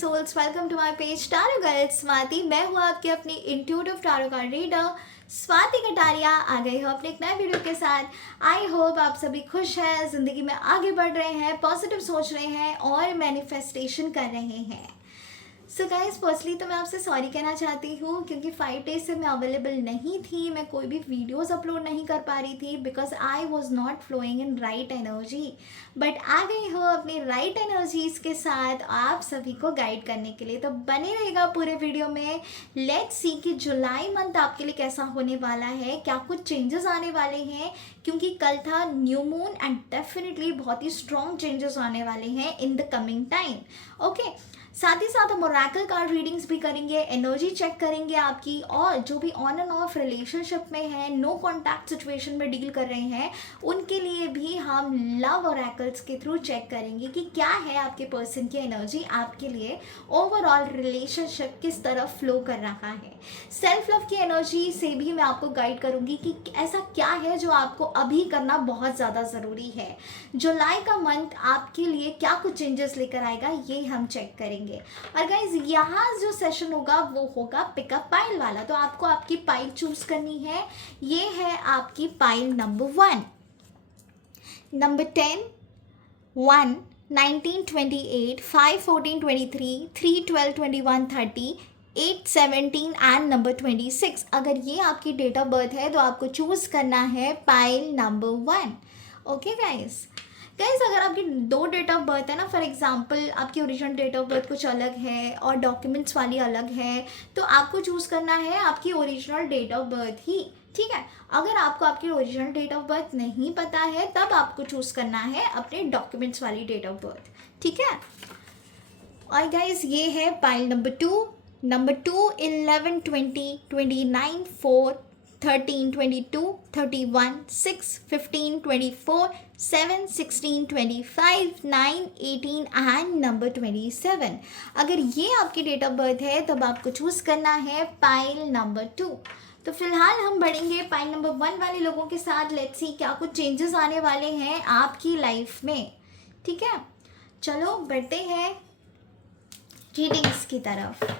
souls, welcome to my page tarot girl Swati. मैं हूँ आपकी अपनी intuitive tarot card reader Swati Kataria. आ गई हो अपने एक नए वीडियो के साथ। आई होप आप सभी खुश हैं, ज़िंदगी में आगे बढ़ रहे हैं, पॉजिटिव सोच रहे हैं और मैनिफेस्टेशन कर रहे हैं। सो गाइस, फर्स्टली तो मैं आपसे सॉरी कहना चाहती हूँ क्योंकि 5 डेज से मैं अवेलेबल नहीं थी, मैं कोई भी वीडियोस अपलोड नहीं कर पा रही थी because I was not flowing in right energy. But आ गई हो अपनी राइट एनर्जीज के साथ आप सभी को गाइड करने के लिए, तो बने रहेगा पूरे वीडियो में। लेट्स सी कि जुलाई मंथ आपके लिए कैसा होने वाला है, क्या कुछ चेंजेस आने वाले हैं क्योंकि कल था न्यू मून एंड डेफिनेटली बहुत ही स्ट्रॉन्ग चेंजेस आने वाले हैं in the coming time. Okay, साथ ही साथ हम ओरेकल कार्ड रीडिंग्स भी करेंगे, एनर्जी चेक करेंगे आपकी, और जो भी ऑन एंड ऑफ रिलेशनशिप में है, नो कॉन्टैक्ट सिचुएशन में डील कर रहे हैं, उनके लिए भी हम लव ओरेकल्स के थ्रू चेक करेंगे कि क्या है आपके पर्सन की एनर्जी आपके लिए, ओवरऑल रिलेशनशिप किस तरफ फ्लो कर रहा है। सेल्फ लव की एनर्जी से भी मैं आपको गाइड करूंगी कि ऐसा क्या है जो आपको अभी करना बहुत ज़्यादा ज़रूरी है। जुलाई का मंथ आपके लिए क्या कुछ चेंजेस लेकर आएगा ये हम चेक करेंगे। और गाइज, यहाँ जो सेशन होगा वो होगा पिकअप पाइल वाला, तो आपको आपकी पाइल चूज करनी है। ये है आपकी pile number 1, number 10, 1, 19, 28, 5, 14, 23, 3, 12, 21, 30, 8, 17 and number 26। अगर ये आपकी डेट ऑफ बर्थ है तो आपको चूज करना है पाइल नंबर 1। ओके गाइज, अगर आपकी 2 डेट ऑफ बर्थ है ना, फॉर एग्जांपल आपकी ओरिजिनल डेट ऑफ बर्थ कुछ अलग है और डॉक्यूमेंट्स वाली अलग है, तो आपको चूज़ करना है आपकी ओरिजिनल डेट ऑफ बर्थ ही। ठीक है, अगर आपको आपकी ओरिजिनल डेट ऑफ बर्थ नहीं पता है तब आपको चूज़ करना है अपने डॉक्यूमेंट्स वाली डेट ऑफ बर्थ। ठीक है, और गाइज ये है pile number 2, number 2, 11, 20, 29, 4, 13, 22, 31, 6, 15, 24, 7, 16, 25, 9, 18 and number 27। अगर ये आपकी डेट ऑफ बर्थ है तब आपको चूज़ करना है पाइल नंबर 2। तो फिलहाल हम बढ़ेंगे पाइल नंबर 1 वाले लोगों के साथ। लेट्स सी क्या कुछ चेंजेस आने वाले हैं आपकी लाइफ में। ठीक है, चलो बढ़ते हैं रीडिंग्स की तरफ।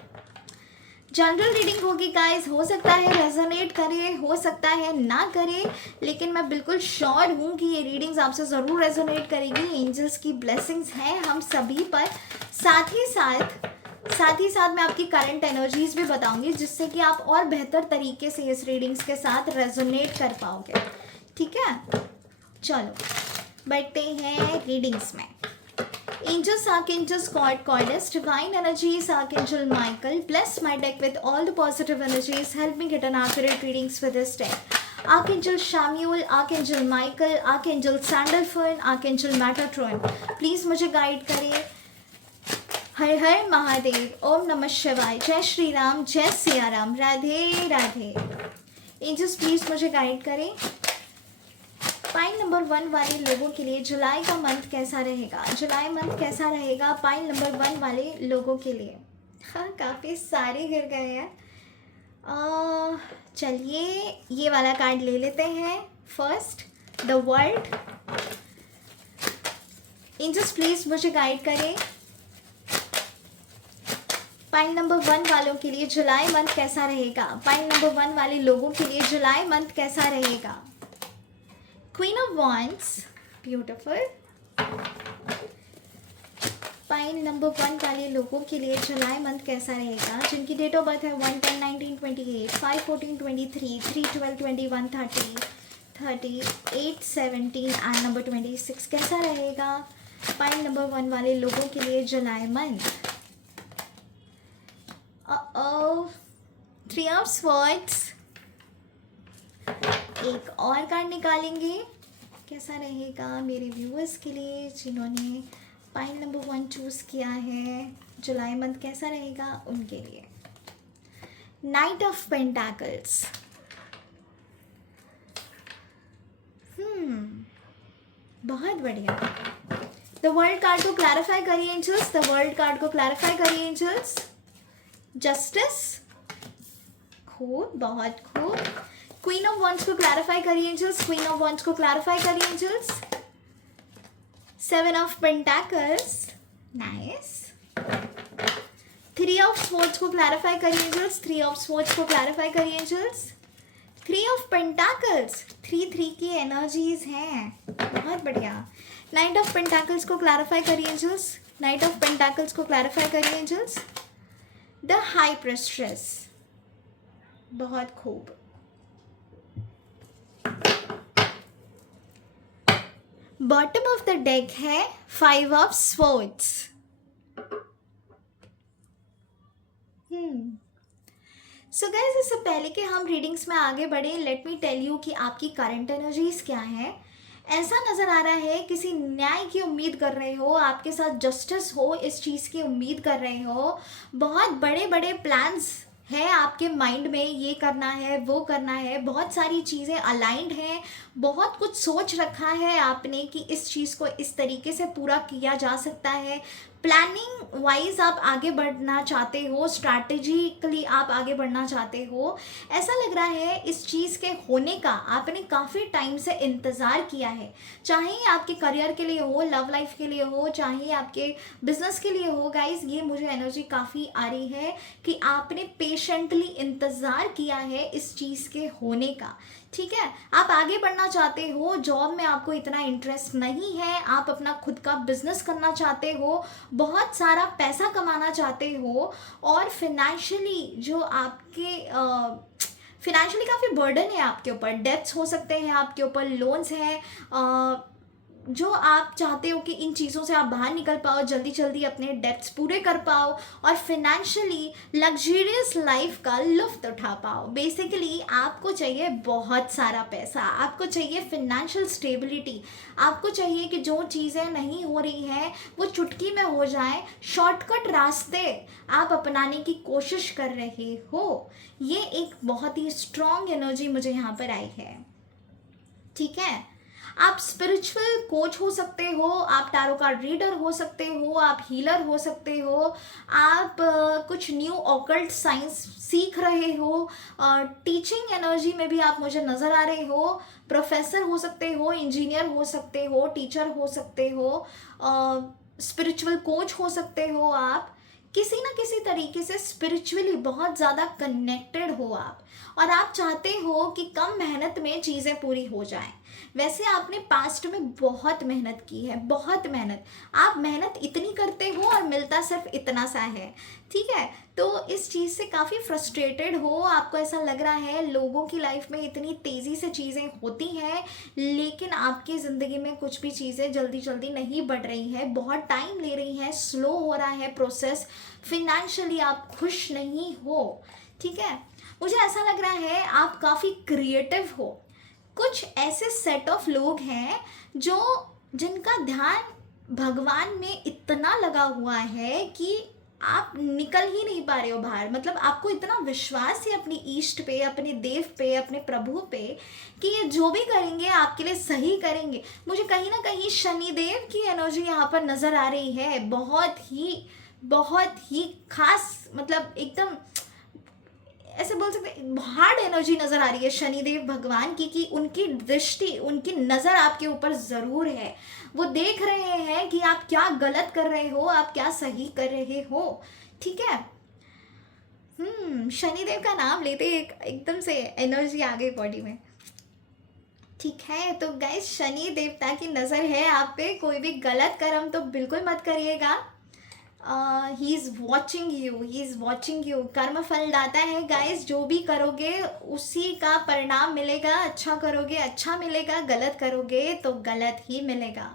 जनरल रीडिंग होगी गाइस, हो सकता है रेजोनेट करे, हो सकता है ना करे, लेकिन मैं बिल्कुल श्योर हूँ कि ये रीडिंग्स आपसे ज़रूर रेजोनेट करेगी। एंजल्स की ब्लेसिंग्स हैं हम सभी पर। साथ ही साथ मैं आपकी करंट एनर्जीज भी बताऊंगी जिससे कि आप और बेहतर तरीके से इस रीडिंग्स के साथ रेजोनेट कर पाओगे। ठीक है, चलो बढ़ते हैं रीडिंग्स में। Angels, Archangels, Goddess, Divine Energies, Archangel Michael, bless my deck with all the positive energies. Help me get an accurate readings for this deck. Archangel Samuel, Archangel Michael, Archangel Sandalphon, Archangel Metatron, please मुझे guide करिए। हर हर महादेव, ओम नमः शिवाय, जय श्री राम, जय Siya Ram, Radhe Radhe. Angels please मुझे guide करें। Pile number 1 वाले लोगों के लिए जुलाई का मंथ कैसा रहेगा, जुलाई मंथ कैसा रहेगा पाइल नंबर 1 वाले लोगों के लिए। हाँ, काफ़ी सारे गिर गए हैं। चलिए ये वाला कार्ड ले लेते हैं first, the world. Angels please मुझे गाइड करें। पाइल नंबर 1 वालों के लिए जुलाई मंथ कैसा रहेगा, पाइल नंबर 1 वाले लोगों के लिए जुलाई मंथ कैसा रहेगा। Queen of Wands, beautiful. Pile number 1 वाले लोगों के लिए जुलाई मंथ कैसा रहेगा जिनकी डेट ऑफ बर्थ है 1, 10, 19, 28, 5, 14, 23, 3, 12, 21, 30, 38, 17 एंड नंबर 26। कैसा रहेगा पाइल नंबर 1 वाले लोगों के लिए जुलाई मंथ। 3 of Swords। एक और कार्ड निकालेंगे, कैसा रहेगा मेरे व्यूअर्स के लिए जिन्होंने पाइल नंबर 1 चूज़ किया है, जुलाई मंथ कैसा रहेगा उनके लिए। Knight of pentacles. बहुत बढ़िया। द वर्ल्ड कार्ड को क्लैरिफाई करिए एंजल्स, द वर्ल्ड कार्ड को क्लैरिफाई करिए एंजल्स। जस्टिस, खूब, बहुत खूब। क्वीन ऑफ वंस को क्लैरिफाई करिए एंजल्स, क्वीन ऑफ वंस को क्लैरिफाई करिए angels. 7 of Pentacles, nice. Three of swords को क्लैरिफाई करिए एंजल्स, थ्री ऑफ स्वॉर्ड्स को क्लैरिफाई करिए angels. Three of pentacles, three की एनर्जीज हैं, बहुत बढ़िया। नाइट ऑफ पेंटाकल्स को क्लैरिफाई करिए एंजल्स, नाइट ऑफ पेंटाकल्स को क्लैरिफाई करिए एंजल्स। द हाई प्रेस्ट्रेस, बहुत खूब। बॉटम ऑफ द डेक है five of swords. So guys, इससे पहले कि हम रीडिंग्स में आगे बढ़े, लेट मी टेल यू कि आपकी करंट एनर्जीज क्या है। ऐसा नज़र आ रहा है किसी न्याय की उम्मीद कर रहे हो, आपके साथ जस्टिस हो, इस चीज़ की उम्मीद कर रहे हो। बहुत बड़े बड़े प्लान्स है आपके माइंड में, ये करना है वो करना है, बहुत सारी चीज़ें अलाइंड हैं, बहुत कुछ सोच रखा है आपने कि इस चीज़ को इस तरीके से पूरा किया जा सकता है। प्लानिंग वाइज आप आगे बढ़ना चाहते हो, स्ट्रैटेजिकली आप आगे बढ़ना चाहते हो। ऐसा लग रहा है इस चीज़ के होने का आपने काफ़ी टाइम से इंतज़ार किया है, चाहे आपके करियर के लिए हो, लव लाइफ के लिए हो, चाहे आपके बिजनेस के लिए हो। गाइज, ये मुझे एनर्जी काफ़ी आ रही है कि आपने पेशेंटली इंतज़ार किया है इस चीज़ के होने का। ठीक है, आप आगे बढ़ना चाहते हो, जॉब में आपको इतना इंटरेस्ट नहीं है, आप अपना खुद का बिजनेस करना चाहते हो, बहुत सारा पैसा कमाना चाहते हो, और फिनेंशियली जो आपके फिनेंशियली काफ़ी बर्डन है आपके ऊपर, डेट्स हो सकते हैं आपके ऊपर, लोन्स हैं, जो आप चाहते हो कि इन चीज़ों से आप बाहर निकल पाओ, जल्दी जल्दी अपने डेट्स पूरे कर पाओ और फिनेंशियली लग्जरियस लाइफ का लुफ्त उठा पाओ। बेसिकली आपको चाहिए बहुत सारा पैसा, आपको चाहिए फिनेंशियल स्टेबिलिटी, आपको चाहिए कि जो चीज़ें नहीं हो रही हैं वो चुटकी में हो जाए, शॉर्टकट रास्ते आप अपनाने की कोशिश कर रहे हो। ये एक बहुत ही स्ट्रॉन्ग एनर्जी मुझे यहाँ पर आई है। ठीक है, आप स्पिरिचुअल कोच हो सकते हो, आप टैरो कार्ड रीडर हो सकते हो, आप हीलर हो सकते हो, आप कुछ न्यू ऑकल्ट साइंस सीख रहे हो, टीचिंग एनर्जी में भी आप मुझे नज़र आ रहे हो, प्रोफेसर हो सकते हो, इंजीनियर हो सकते हो, टीचर हो सकते हो, स्पिरिचुअल कोच हो सकते हो, आप किसी ना किसी तरीके से स्पिरिचुअली बहुत ज़्यादा कनेक्टेड हो आप, और आप चाहते हो कि कम मेहनत में चीज़ें पूरी हो जाएं। वैसे आपने पास्ट में बहुत मेहनत की है, बहुत मेहनत, आप मेहनत इतनी करते हो और मिलता सिर्फ इतना सा है। ठीक है, तो इस चीज़ से काफ़ी फ्रस्ट्रेटेड हो, आपको ऐसा लग रहा है लोगों की लाइफ में इतनी तेज़ी से चीज़ें होती हैं, लेकिन आपकी ज़िंदगी में कुछ भी चीज़ें जल्दी जल्दी नहीं बढ़ रही है, बहुत टाइम ले रही हैं, स्लो हो रहा है प्रोसेस, फिनेंशियली आप खुश नहीं हो। ठीक है, मुझे ऐसा लग रहा है आप काफ़ी क्रिएटिव हो। कुछ ऐसे सेट ऑफ लोग हैं जो जिनका ध्यान भगवान में इतना लगा हुआ है कि आप निकल ही नहीं पा रहे हो बाहर। मतलब आपको इतना विश्वास है अपनी ईष्ट पे, अपने देव पे, अपने प्रभु पे कि ये जो भी करेंगे आपके लिए सही करेंगे। मुझे कहीं ना कहीं शनिदेव की एनर्जी यहाँ पर नज़र आ रही है, बहुत ही खास, मतलब एकदम ऐसे बोल सकते हार्ड एनर्जी नज़र आ रही है शनिदेव भगवान की, कि उनकी दृष्टि, उनकी नज़र आपके ऊपर ज़रूर है। वो देख रहे हैं कि आप क्या गलत कर रहे हो, आप क्या सही कर रहे हो। ठीक है, शनिदेव का नाम लेते एकदम से एनर्जी आ गई बॉडी में। ठीक है, तो गाइस शनि देवता की नज़र है आप पे, कोई भी गलत कर्म तो बिल्कुल मत करिएगा। He is watching you. कर्म फल दाता है गाइस, जो भी करोगे उसी का परिणाम मिलेगा। अच्छा करोगे अच्छा मिलेगा, गलत करोगे तो गलत ही मिलेगा।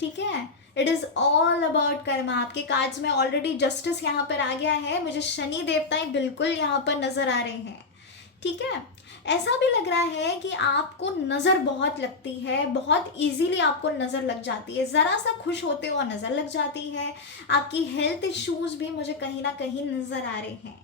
ठीक है, it is all about Karma. आपके कार्ड्स में ऑलरेडी जस्टिस यहाँ पर आ गया है, मुझे शनि देवताएं बिल्कुल यहाँ पर नज़र आ रहे हैं। ठीक है, ऐसा भी लग रहा है कि आपको नज़र बहुत लगती है, बहुत इजीली आपको नज़र लग जाती है, ज़रा सा खुश होते हो नज़र लग जाती है। आपकी हेल्थ इश्यूज़ भी मुझे कहीं ना कहीं नज़र आ रहे हैं।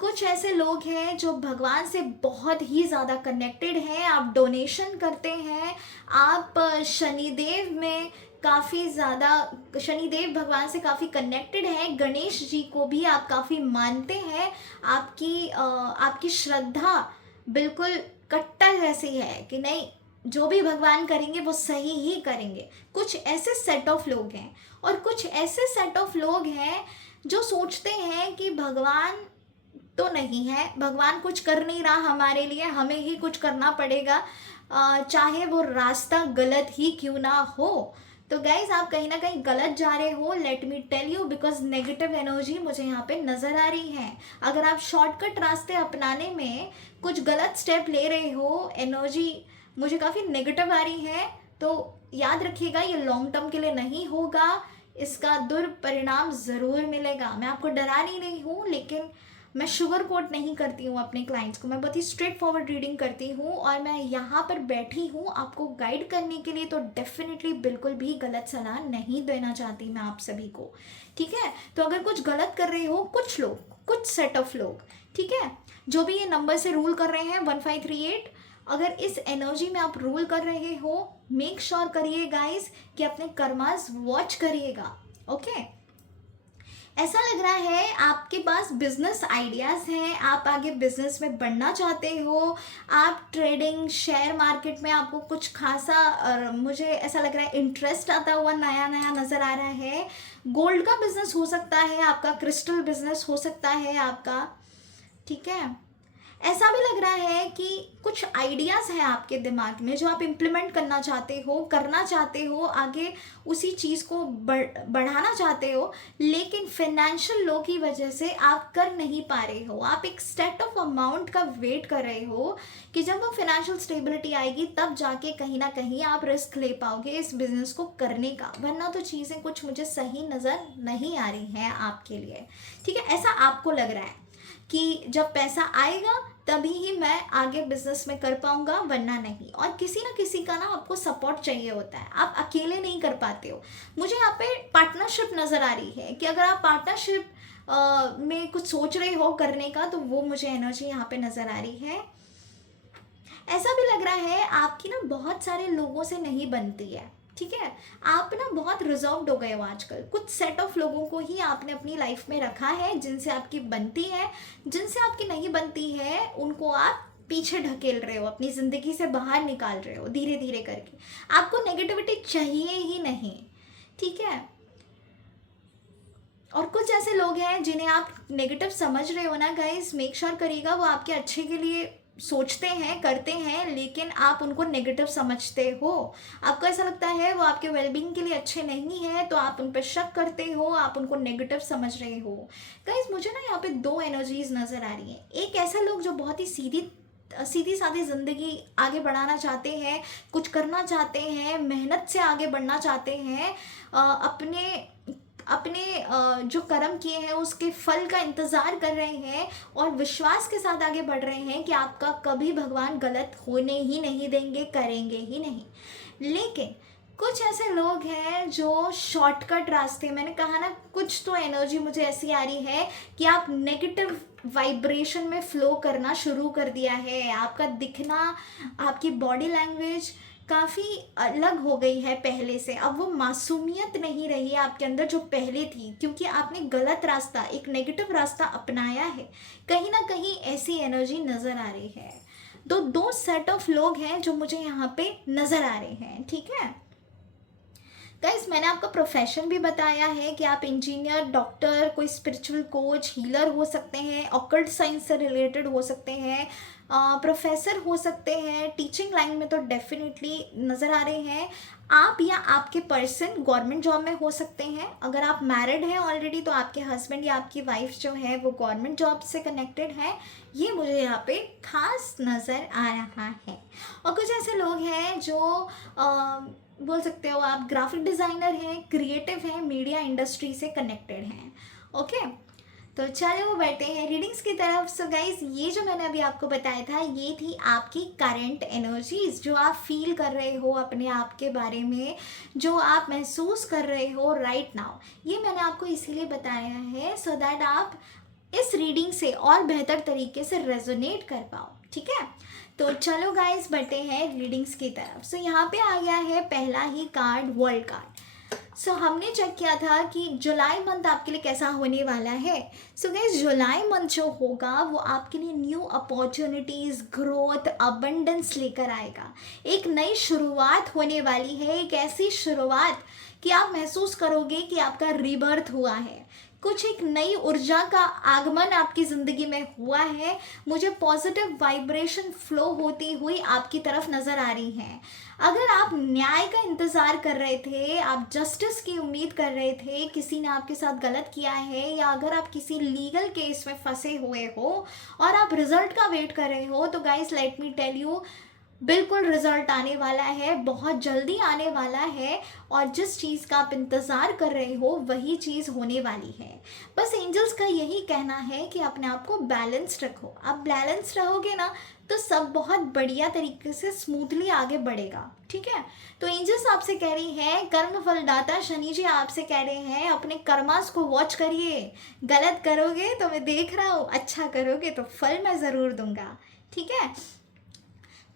कुछ ऐसे लोग हैं जो भगवान से बहुत ही ज़्यादा कनेक्टेड हैं, आप डोनेशन करते हैं, आप शनिदेव में काफ़ी ज़्यादा, शनिदेव भगवान से काफ़ी कनेक्टेड हैं, गणेश जी को भी आप काफ़ी मानते हैं। आपकी श्रद्धा बिल्कुल कट्टा जैसी है कि नहीं, जो भी भगवान करेंगे वो सही ही करेंगे। कुछ ऐसे सेट ऑफ लोग हैं और कुछ ऐसे सेट ऑफ लोग हैं जो सोचते हैं कि भगवान तो नहीं है, भगवान कुछ कर नहीं रहा हमारे लिए, हमें ही कुछ करना पड़ेगा, चाहे वो रास्ता गलत ही क्यों ना हो। तो गाइज आप कहीं ना कहीं गलत जा रहे हो, let me tell you, because negative energy मुझे यहाँ पे नज़र आ रही है। अगर आप शॉर्टकट रास्ते अपनाने में कुछ गलत स्टेप ले रहे हो, एनर्जी मुझे काफ़ी नेगेटिव आ रही है, तो याद रखिएगा ये लॉन्ग टर्म के लिए नहीं होगा, इसका दुष्परिणाम ज़रूर मिलेगा। मैं आपको डरा नहीं हूँ, लेकिन मैं शुगर कोट नहीं करती हूँ अपने क्लाइंट्स को, मैं बहुत ही स्ट्रेट फॉरवर्ड रीडिंग करती हूँ और मैं यहाँ पर बैठी हूँ आपको गाइड करने के लिए। तो डेफिनेटली बिल्कुल भी गलत सलाह नहीं देना चाहती मैं आप सभी को, ठीक है। तो अगर कुछ गलत कर रहे हो कुछ लोग, कुछ सेट ऑफ लोग, ठीक है, जो भी ये नंबर से रूल कर रहे हैं 1538, अगर इस एनर्जी में आप रूल कर रहे हो, मेक श्योर करिए गाइस कि अपने कर्मास वॉच करिएगा, ओके। ऐसा लग रहा है आपके पास बिजनेस आइडियाज़ हैं, आप आगे बिजनेस में बढ़ना चाहते हो, आप ट्रेडिंग शेयर मार्केट में आपको कुछ खासा मुझे ऐसा लग रहा है इंटरेस्ट आता हुआ नया नया नज़र आ रहा है। गोल्ड का बिजनेस हो सकता है आपका, क्रिस्टल बिजनेस हो सकता है आपका, ठीक है। ऐसा भी लग रहा है कि कुछ आइडियाज़ हैं आपके दिमाग में जो आप इम्प्लीमेंट करना चाहते हो, करना चाहते हो, आगे उसी चीज़ को बढ़ाना चाहते हो, लेकिन फाइनेंशियल लो की वजह से आप कर नहीं पा रहे हो। आप एक सेट ऑफ अमाउंट का वेट कर रहे हो कि जब वो फाइनेंशियल स्टेबिलिटी आएगी तब जाके कहीं ना कहीं आप रिस्क ले पाओगे इस बिज़नेस को करने का, वरना तो चीज़ें कुछ मुझे सही नज़र नहीं आ रही हैं आपके लिए, ठीक है। ऐसा आपको लग रहा है कि जब पैसा आएगा तभी ही मैं आगे बिजनेस में कर पाऊंगा, वरना नहीं। और किसी ना किसी का ना आपको सपोर्ट चाहिए होता है, आप अकेले नहीं कर पाते हो। मुझे यहाँ पे पार्टनरशिप नज़र आ रही है कि अगर आप पार्टनरशिप में कुछ सोच रहे हो करने का, तो वो मुझे एनर्जी यहाँ पे नज़र आ रही है। ऐसा भी लग रहा है आपकी ना बहुत सारे लोगों से नहीं बनती है, ठीक है। आप ना बहुत रिजर्व्ड हो गए हो आजकल, कुछ सेट ऑफ लोगों को ही आपने अपनी लाइफ में रखा है जिनसे आपकी बनती है, जिनसे आपकी नहीं बनती है उनको आप पीछे ढकेल रहे हो, अपनी ज़िंदगी से बाहर निकाल रहे हो धीरे धीरे करके। आपको नेगेटिविटी चाहिए ही नहीं, ठीक है। और कुछ ऐसे लोग हैं जिन्हें आप नेगेटिव समझ रहे हो ना गाइस, मेक श्योर करिएगा वो आपके अच्छे के लिए सोचते हैं, करते हैं, लेकिन आप उनको नेगेटिव समझते हो। आपको ऐसा लगता है वो आपके वेलबींग के लिए अच्छे नहीं है, तो आप उन पर शक करते हो, आप उनको नेगेटिव समझ रहे हो। गाइस मुझे ना यहाँ पे दो एनर्जीज नज़र आ रही हैं। एक ऐसा लोग जो बहुत ही सीधी सादी ज़िंदगी आगे बढ़ाना चाहते हैं, कुछ करना चाहते हैं, मेहनत से आगे बढ़ना चाहते हैं, अपने जो कर्म किए हैं उसके फल का इंतज़ार कर रहे हैं और विश्वास के साथ आगे बढ़ रहे हैं कि आपका कभी भगवान गलत होने ही नहीं देंगे, करेंगे ही नहीं। लेकिन कुछ ऐसे लोग हैं जो शॉर्टकट रास्ते, मैंने कहा ना कुछ तो एनर्जी मुझे ऐसी आ रही है कि आप नेगेटिव वाइब्रेशन में फ़्लो करना शुरू कर दिया है। आपका दिखना, आपकी बॉडी लैंग्वेज काफ़ी अलग हो गई है पहले से। अब वो मासूमियत नहीं रही है आपके अंदर जो पहले थी, क्योंकि आपने गलत रास्ता, एक नेगेटिव रास्ता अपनाया है। कहीं ना कहीं ऐसी एनर्जी नज़र आ रही है। दो सेट ऑफ लोग हैं जो मुझे यहाँ पे नज़र आ रहे हैं, ठीक है। गाइस मैंने आपका प्रोफेशन भी बताया है कि आप इंजीनियर, डॉक्टर, कोई स्पिरिचुअल कोच, हीलर हो सकते हैं, ऑकल्ट साइंस से रिलेटेड हो सकते हैं, प्रोफेसर हो सकते हैं, टीचिंग लाइन में तो डेफिनेटली नज़र आ रहे हैं। आप या आपके पर्सन गवर्नमेंट जॉब में हो सकते हैं। अगर आप मैरिड हैं ऑलरेडी तो आपके हस्बैंड या आपकी वाइफ जो है वो गवर्नमेंट जॉब से कनेक्टेड है, ये मुझे यहाँ पे खास नज़र आ रहा है। और कुछ ऐसे लोग हैं जो बोल सकते हो आप ग्राफिक डिज़ाइनर हैं, क्रिएटिव हैं, मीडिया इंडस्ट्री से कनेक्टेड हैं, ओके। तो चलो बढ़ते हैं रीडिंग्स की तरफ। सो गाइज ये जो मैंने अभी आपको बताया था ये थी आपकी करंट एनर्जीज, जो आप फील कर रहे हो अपने आप के बारे में, जो आप महसूस कर रहे हो राइट नाउ। ये मैंने आपको इसीलिए बताया है सो दैट आप इस रीडिंग से और बेहतर तरीके से रेजोनेट कर पाओ, ठीक है। तो चलो गाइस बढ़ते हैं रीडिंग्स की तरफ। सो यहाँ पे आ गया है पहला ही कार्ड, वर्ल्ड कार्ड। हमने चेक किया था कि जुलाई मंथ आपके लिए कैसा होने वाला है। गाइस, जुलाई मंथ जो होगा वो आपके लिए न्यू अपॉर्चुनिटीज़, ग्रोथ, अबंडेंस लेकर आएगा। एक नई शुरुआत होने वाली है, एक ऐसी शुरुआत कि आप महसूस करोगे कि आपका रीबर्थ हुआ है, कुछ एक नई ऊर्जा का आगमन आपकी ज़िंदगी में हुआ है। मुझे पॉजिटिव वाइब्रेशन फ्लो होती हुई आपकी तरफ नज़र आ रही हैं। अगर आप न्याय का इंतज़ार कर रहे थे, आप जस्टिस की उम्मीद कर रहे थे, किसी ने आपके साथ गलत किया है, या अगर आप किसी लीगल केस में फंसे हुए हो और आप रिजल्ट का वेट कर रहे हो, तो guys let me tell you, बिल्कुल रिजल्ट आने वाला है, बहुत जल्दी आने वाला है। और जिस चीज़ का आप इंतज़ार कर रहे हो वही चीज़ होने वाली है। बस एंजल्स का यही कहना है कि अपने आप को बैलेंस्ड रखो। आप बैलेंस रहोगे ना तो सब बहुत बढ़िया तरीके से स्मूथली आगे बढ़ेगा। ठीक है, तो एंजल्स आपसे कह रही हैं, कर्म फलदाता शनि जी आपसे कह रहे हैं अपने कर्मास को वॉच करिए। गलत करोगे तो मैं देख रहा हूँ, अच्छा करोगे तो फल मैं ज़रूर दूंगा। ठीक है,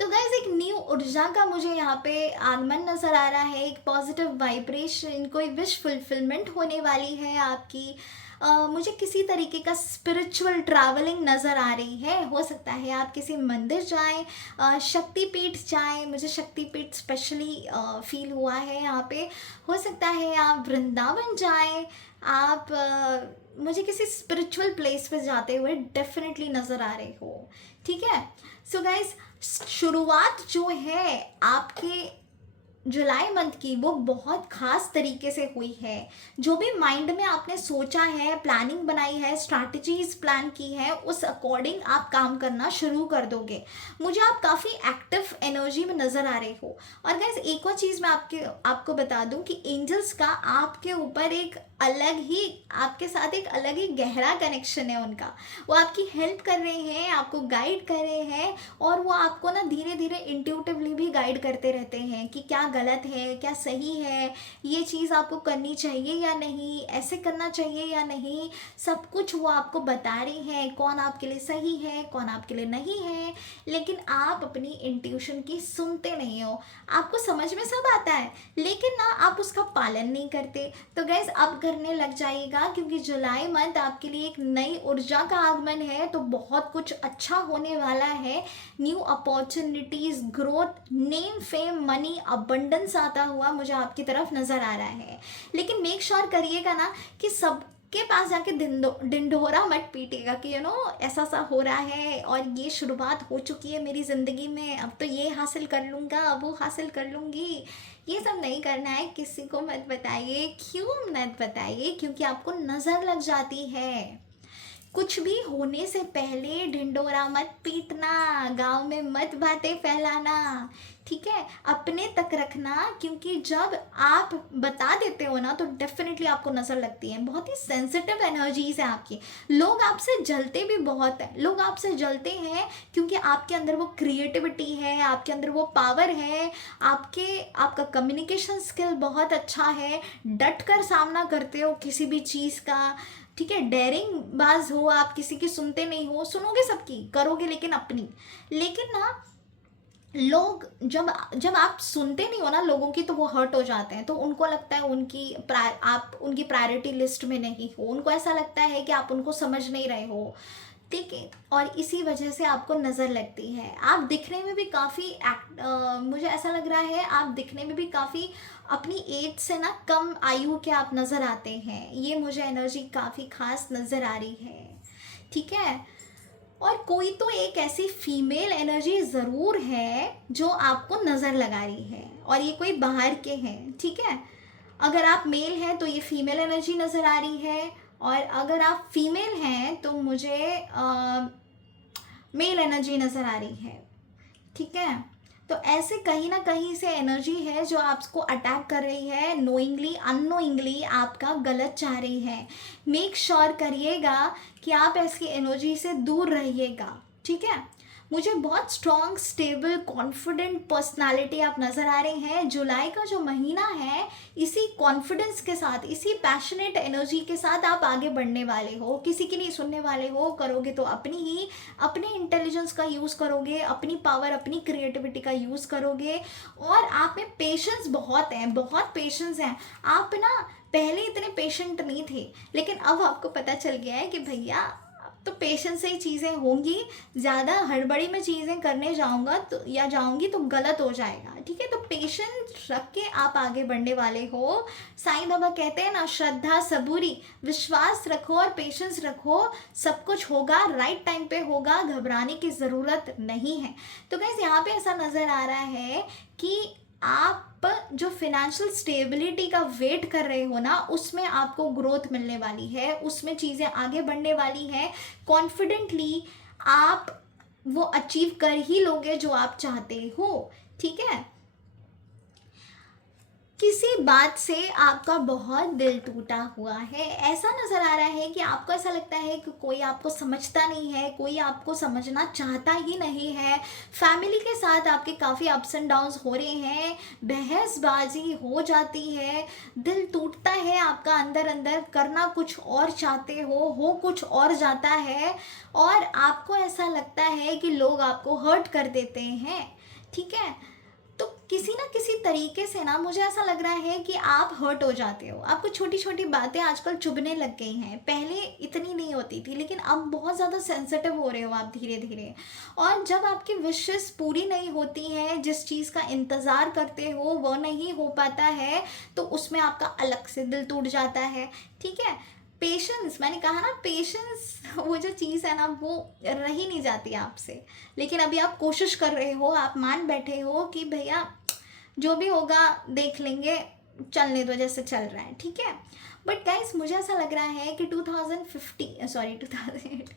तो गाइज एक न्यू ऊर्जा का मुझे यहाँ पे आगमन नज़र आ रहा है, एक पॉजिटिव वाइब्रेशन, कोई विश फुलफिलमेंट होने वाली है आपकी। मुझे किसी तरीके का स्पिरिचुअल ट्रैवलिंग नज़र आ रही है। हो सकता है आप किसी मंदिर जाएं, शक्तिपीठ जाएं, मुझे शक्तिपीठ स्पेशली फील हुआ है यहाँ पे। हो सकता है आप वृंदावन जाएं, आप मुझे किसी स्पिरिचुअल प्लेस पे जाते हुए डेफिनेटली नज़र आ रहे हो। ठीक है, सो गाइज शुरुआत जो है आपके जुलाई मंथ की वो बहुत ख़ास तरीके से हुई है। जो भी माइंड में आपने सोचा है, प्लानिंग बनाई है, स्ट्रैटेजीज प्लान की है, उस अकॉर्डिंग आप काम करना शुरू कर दोगे। मुझे आप काफ़ी एक्टिव एनर्जी में नज़र आ रहे हो। और गाइस एक और चीज़ मैं आपको बता दूं कि एंजल्स का आपके ऊपर एक अलग ही, आपके साथ एक अलग ही गहरा कनेक्शन है उनका। वो आपकी हेल्प कर रहे हैं, आपको गाइड कर रहे हैं, और वो आपको ना धीरे धीरे इंट्यूटिवली भी गाइड करते रहते हैं कि क्या गलत है, क्या सही है, ये चीज़ आपको करनी चाहिए या नहीं, ऐसे करना चाहिए या नहीं, सब कुछ वो आपको बता रहे हैं। कौन आपके लिए सही है, कौन आपके लिए नहीं है, लेकिन आप अपनी इंट्यूशन की सुनते नहीं हो। आपको समझ में सब आता है लेकिन ना आप उसका पालन नहीं करते। तो गैस अब करने लग जाइएगा, क्योंकि जुलाई मंथ आपके लिए एक नई ऊर्जा का आगमन है, तो बहुत कुछ अच्छा होने वाला है। New opportunities, growth, name, fame, money, abundance आता हुआ मुझे आपकी तरफ नज़र आ रहा है। लेकिन मेक श्योर करिएगा ना कि सब के पास जाके ढिंढोरा मत पीटिएगा कि ऐसा सा हो रहा है और ये शुरुआत हो चुकी है मेरी ज़िंदगी में, अब तो ये हासिल कर लूँगा, वो हासिल कर लूँगी। ये सब नहीं करना है, किसी को मत बताइए। क्यों मत बताइए? क्योंकि आपको नज़र लग जाती है। कुछ भी होने से पहले ढिंडोरा मत पीटना, गांव में मत बातें फैलाना। ठीक है, अपने तक रखना, क्योंकि जब आप बता देते हो ना तो डेफिनेटली आपको नज़र लगती है। बहुत ही सेंसिटिव एनर्जीज है आपकी। लोग आपसे जलते भी बहुत है। लोग आपसे जलते हैं क्योंकि आपके अंदर वो क्रिएटिविटी है, आपके अंदर वो पावर है, आपका कम्युनिकेशन स्किल बहुत अच्छा है, डट कर सामना करते हो किसी भी चीज़ का। ठीक है, डेयरिंग बाज हो आप, किसी की सुनते नहीं हो, सुनोगे सबकी, करोगे लेकिन अपनी। लेकिन ना लोग जब आप सुनते नहीं हो ना लोगों की, तो वो हर्ट हो जाते हैं। तो उनको लगता है आप उनकी प्रायोरिटी लिस्ट में नहीं हो, उनको ऐसा लगता है कि आप उनको समझ नहीं रहे हो। ठीक है, और इसी वजह से आपको नज़र लगती है। आप दिखने में भी काफ़ी मुझे ऐसा लग रहा है आप दिखने में भी काफ़ी अपनी एज से ना कम आयु के आप नज़र आते हैं। ये मुझे एनर्जी काफ़ी खास नज़र आ रही है। ठीक है, और कोई तो एक ऐसी फीमेल एनर्जी ज़रूर है जो आपको नज़र लगा रही है, और ये कोई बाहर के हैं। ठीक है, अगर आप मेल हैं तो ये फीमेल एनर्जी नज़र आ रही है, और अगर आप फीमेल हैं तो मुझे मेल एनर्जी नज़र आ रही है। ठीक है, तो ऐसे कहीं ना कहीं से एनर्जी है जो आपको अटैक कर रही है, नोइंगली अननोइंगली आपका गलत चाह रही है। मेक श्योर करिएगा कि आप ऐसी एनर्जी से दूर रहिएगा। ठीक है, मुझे बहुत स्ट्रॉन्ग, स्टेबल, कॉन्फिडेंट पर्सनालिटी आप नज़र आ रहे हैं। जुलाई का जो महीना है, इसी कॉन्फिडेंस के साथ, इसी पैशनेट एनर्जी के साथ आप आगे बढ़ने वाले हो। किसी की नहीं सुनने वाले हो, करोगे तो अपनी ही, अपने इंटेलिजेंस का यूज़ करोगे, अपनी पावर, अपनी क्रिएटिविटी का यूज़ करोगे। और आप में पेशेंस बहुत है, बहुत पेशेंस है। आप ना पहले इतने पेशेंट नहीं थे, लेकिन अब आपको पता चल गया है कि भैया अब तो पेशेंस से ही चीज़ें होंगी। ज़्यादा हड़बड़ी में चीज़ें करने जाऊँगा तो या जाऊँगी तो गलत हो जाएगा, ठीक है। तो पेशेंस रख के आप आगे बढ़ने वाले हो। साईं बाबा कहते हैं ना, श्रद्धा सबूरी, विश्वास रखो और पेशेंस रखो, सब कुछ होगा, राइट टाइम पे होगा, घबराने की ज़रूरत नहीं है। तो गाइस यहाँ पे ऐसा नज़र आ रहा है कि आप जो फिनेंशियल स्टेबिलिटी का वेट कर रहे हो ना, उसमें आपको ग्रोथ मिलने वाली है, उसमें चीज़ें आगे बढ़ने वाली हैं। कॉन्फिडेंटली आप वो अचीव कर ही लोगे जो आप चाहते हो, ठीक है। किसी बात से आपका बहुत दिल टूटा हुआ है, ऐसा नज़र आ रहा है कि आपको ऐसा लगता है कि कोई आपको समझता नहीं है, कोई आपको समझना चाहता ही नहीं है। फैमिली के साथ आपके काफ़ी अप्स एंड डाउन्स हो रहे हैं, बहसबाजी हो जाती है, दिल टूटता है आपका अंदर अंदर, करना कुछ और चाहते हो कुछ और जाता है, और आपको ऐसा लगता है कि लोग आपको हर्ट कर देते हैं, ठीक है। तो किसी ना किसी तरीके से ना मुझे ऐसा लग रहा है कि आप हर्ट हो जाते हो। आपको छोटी छोटी बातें आजकल चुभने लग गई हैं, पहले इतनी नहीं होती थी, लेकिन अब बहुत ज़्यादा सेंसिटिव हो रहे हो आप धीरे धीरे। और जब आपकी विशेस पूरी नहीं होती हैं, जिस चीज़ का इंतज़ार करते हो वो नहीं हो पाता है, तो उसमें आपका अलग से दिल टूट जाता है, ठीक है। पेशेंस, मैंने कहा ना, पेशेंस वो जो चीज़ है ना, वो रह ही नहीं जाती आपसे। लेकिन अभी आप कोशिश कर रहे हो, आप मान बैठे हो कि भैया जो भी होगा देख लेंगे, चलने दो जैसे चल रहा है, ठीक है। बट गाइस मुझे ऐसा लग रहा है कि 2008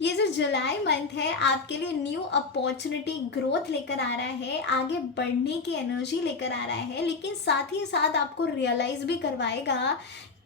ये जो जुलाई मंथ है आपके लिए न्यू अपॉर्चुनिटी, ग्रोथ लेकर आ रहा है, आगे बढ़ने की एनर्जी लेकर आ रहा है, लेकिन साथ ही साथ आपको रियलाइज़ भी करवाएगा